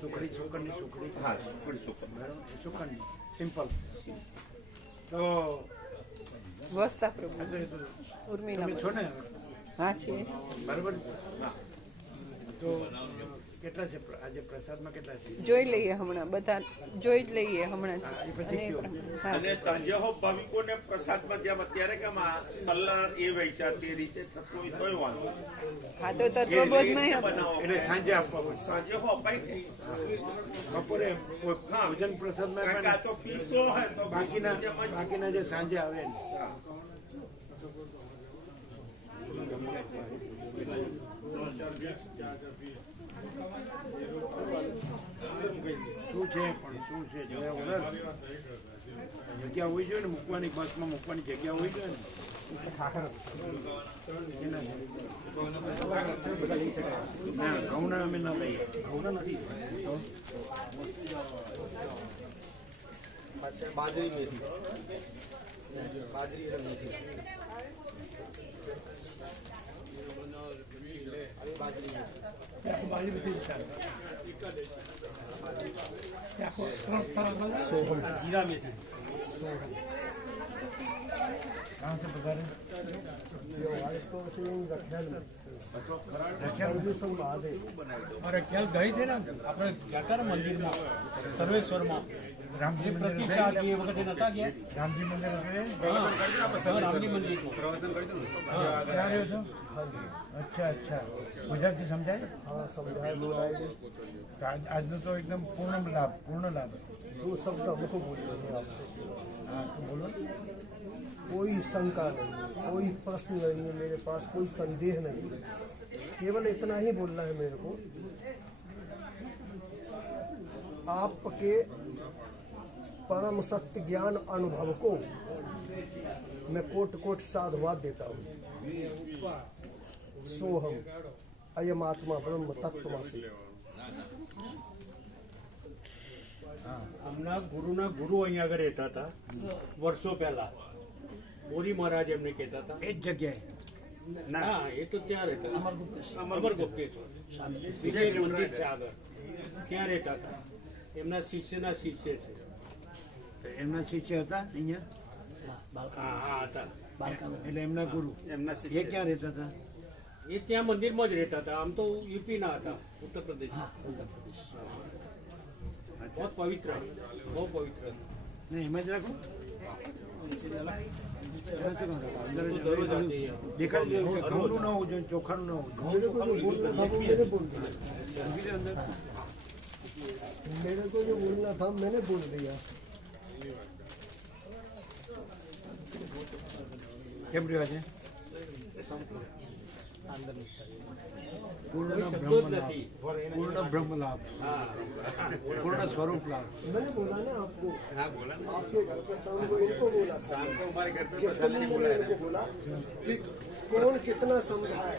સુકરની સુખડી હા સુકડી સુકડી સુકરની સિમ્પલ. તો વસ્તા પ્રભુ આજે તો ઉર્મિલા તમે છો ને હા છે. બરાબર? હા તો કેટલા છે આજે પ્રસાદમાં કેટલા છે? જોઈ લઈએ હમણાં, બધા જોઈ જ લઈએ હમણાં જ. હા, એ પછી અને એ કયો? પ્રમાણે. હા. અને સાંજે હો ભાવિકોને પ્રસાદમાં જેમ અત્યારે કેમ આ કલર એ વેચા તે રીતે થતું હોય તોય વાંધો હા તો તત્વબોધમાં બનાવો એટલે સાંજે આપવા પડશે. સાંજે હો અપાય ને બપોરે ભોજન પ્રસાદમાં કારણ કે આ તો પીસો હોય તો બાકીના જે સાંજે આવે ને શું છે પણ શું છે જોયા વગર જગ્યા હોવી જોઈએ ને મૂકવાની, બસમાં મૂકવાની જગ્યા હોવી જોઈએ ને. ના ઘઉંના અમે ના લઈએ. ઘઉંના નથી. જીરા મેથી કાં છે પધારે? અરે ક્યાં ગઈ છે ને આપણે ગયા હતા ને મંદિરમાં સર્વેશ્વરમાં રામજી એ પ્રતિષ્ઠા હતી એ વખતે નતા ગયા રામજી મંદિર હશે? હા, રામજી મંદિરમાં ક્યાં રહ્યો છો? અચ્છા અચ્છા. ગુજરાતી સમજાય? हाँ समझाए बोलाए તો આજનો તો એકદम પૂર્ણ લાભ. दो शब्द हमको बोलने हैं आपसे। હા તો બોલો. कोई शंका नहीं है, कोई प्रश्न नहीं है मेरे पास, कोई संदेह नहीं है, केवल इतना ही बोलना है मेरे को आपके परम सत्य ज्ञान अनुभव को मैं कोट कोट साधुवाद देता हूँ। सोहम अयम आत्मा ब्रह्म तत्वमसि। આમના ગુરુના ગુરુ અહીંયા આગળ રહેતા હતા વર્ષો પહેલા. મોરી મહારાજ એમને કહેતા હતા. એ જ જગ્યાએ ના, એ તો ત્યાં રહેતા અમરગુપ્તેશ્વર વિજય મંદિર છે આગળ, ત્યાં રહેતા હતા. એમના શિષ્યના શિષ્ય છે. એમના શિષ્ય હતા અહીંયા, હા હા હતા. એટલે એમના ગુરુ એ ક્યાં રહેતા હતા? એ ત્યાં મંદિરમાં જ રહેતા હતા. આમ તો યુપીના હતા, ઉત્તર પ્રદેશ. બહુ પવિત્ર, બહુ પવિત્ર. ને એમાં જ રાખો. દરરોજ આવતી. દેખાડી દે ઘઉંનું ન હોવું જોઈએ, ચોખાનું ન હોવું જોઈએ. मेरे को जो बोलना था वो मैंने बोल दिया। मेरे को जो बोलना था मैंने बोल दिया। કેમ રહ્યો છે? પૂર્ણ શબ્દો જ બ્રહ્મ લાભ, નથી. પૂર્ણ બ્રહ્મ લાભ, પૂર્ણ સ્વરૂપ લાભ. मैंने बोला ना आपको, आपके घर पे शाम को इनको बोला था, कीर्तन में मैंने इनको बोला कि कौन कितना समझाए,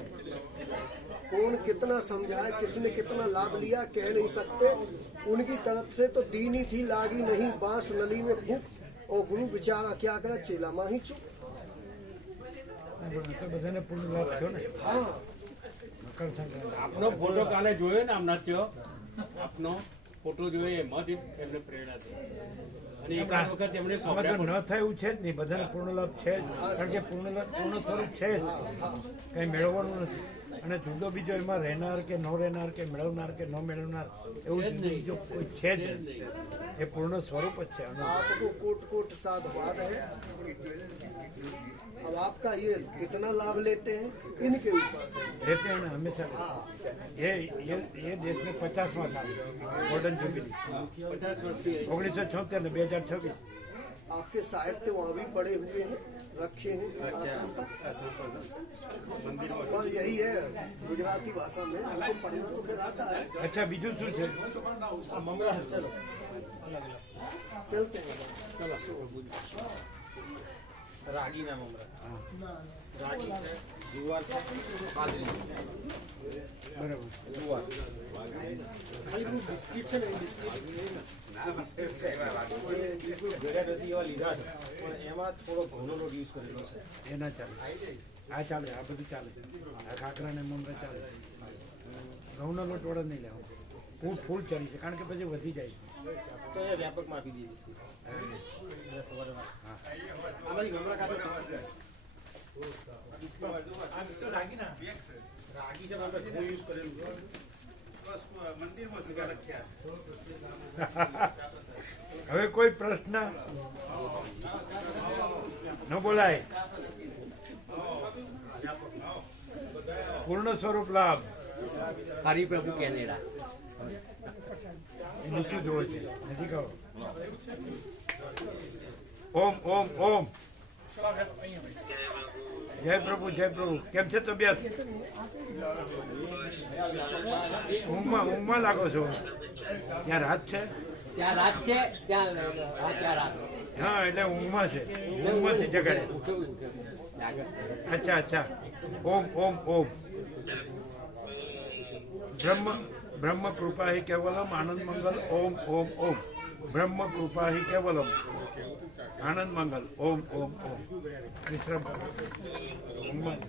कौन कितना समझाए, किसने कितना लाभ लिया कह नहीं सकते। उनकी तरफ से तो दीनी थी, लागी नहीं बांस नली में फूक, और गुरु बेचारा क्या करे, चेला माँ ही चुप। તો બધાને પૂર્ણ લાભ થયો ને. हाँ, મકર સંક્રાંતિ આપનો ફોટો કાલે જોયો ને આમના ત્યો, આપનો ફોટો જોયો એમાંથી એમને પ્રેરણા થઈ. અને એકાદ વખત એમણે આમાં તો સોંપ્યા ન થાય એવું છે જ નહીં. બધાને પૂર્ણ લાભ છે જ, કારણ કે પૂર્ણ લાભ પૂર્ણ સ્વરૂપ છે જ, કંઈ મેળવવાનું નથી. અને જુદો બીજો એમાં રહેનાર કે ન રહેનાર કે મેળવનાર કે ન મેળવનાર એવું છે જ જુદું નહીં. બીજો કોઈ છે જ નહીં. એ પૂર્ણ સ્વરૂપ જ છે. અને आपको कोट कोट साधुवाद है। अब आपका ये कितना लाभ लेते हैं इनके ऊपर है। રહેતે અને હંમેશા એ દેશ में 50वां साल ગોલ્ડન जुबली 50 વર્ષથી 1976 ને 2026. आपके साहित्य वहाँ भी पड़े हुए हैं, रखे हैं आश्रम पर। और यही है गुजराती भाषा में, आपको पढ़ना तो फिर आता है। અચ્છા, બીજું શું છે? चलो चलते हैं। રાગીના મમરા. રાગી છે, જુવાર છે, બાજરી. બરાબર. જુવાર. ખાલી પેલું બિસ્કિટ છે ને, એ બિસ્કિટ બિલકુલ ઘરે નથી એવા લીધા છે, પણ એમાં થોડો ઘઉંનો લોટ યુઝ કરેલો છે. એ ના ચાલે. આ ચાલે, આ બધું ચાલે. આ ખાખરા ને મમરા ચાલે. ઘઉંનો લોટ વડે નહીં લેવો. ફૂલ ચાલી છે, કારણ કે પછી વધી જાય. તો એ વ્યાપકમાં આપી દઈએ બિસ્કિટ. સવારે આમાંથી મમરા કાઢો. આ બિસ્કિટ રાગી છે, પણ ઘઉં યુઝ કરેલું છે. હવે કોઈ પ્રશ્ન ન બોલાય. પૂર્ણ સ્વરૂપ લાભ હરિપ્રભુ કેનેડા. એ નીચું જોવે છે, નથી કહો. ઓમ ઓમ ઓમ. જય પ્રભુ, જય પ્રભુ. કેમ છે તબિયત? ઊંઘમાં લાગો છો? ત્યાં રાત છે? ત્યાં રાત છે, ત્યાં રાત. હા, એટલે ઊંઘમાં છે. ઊંઘમાંથી જગાડે. અચ્છા અચ્છા. ઓમ ઓમ ઓમ. બ્રહ્મ કૃપા હિ કેવલમ આનંદ મંગલ. ઓમ ઓમ ઓમ. બ્રહ્મ કૃપા હિ કેવલમ આનંદ મંગલ. ઓમ ઓમ ઓમ. વિશ્રામ કરો. ઊંઘમાં.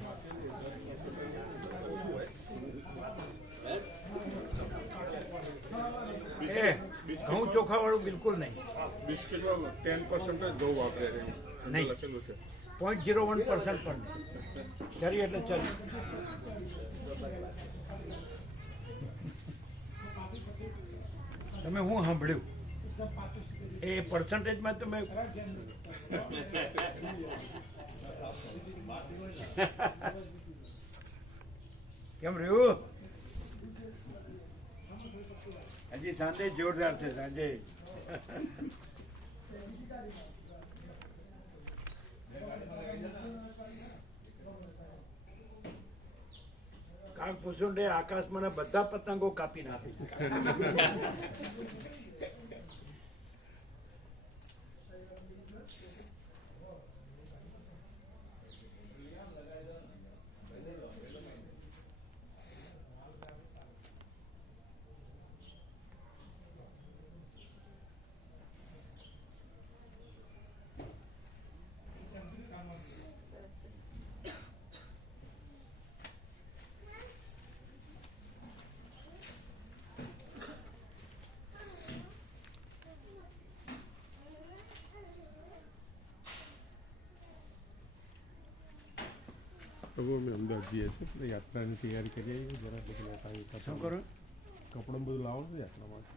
એ ઘઉં ચોખા વાળું બિલકુલ નહીં. બિસ્કિટમાં 10% જ ઘઉં વાપરે છે. નહીં. લખેલું છે. 0.01% પણ નહીં. ચરી એટલે ચરી. તમે હું સાંભળ્યું એ પર્સન્ટેજમાં તમે કેમ રહ્યું? હજી સાંજે જોરદાર છે. સાંજે કાગભૂષુંડે આકાશમાં બધા પતંગો કાપી નાખી. હવે અમે અમદાવાદ જઈએ છીએ એટલે યાત્રાની તૈયારી કરી આવી જરા પછી શું કરો? કપડાં બધું લાવવાનું છે યાત્રા માટે.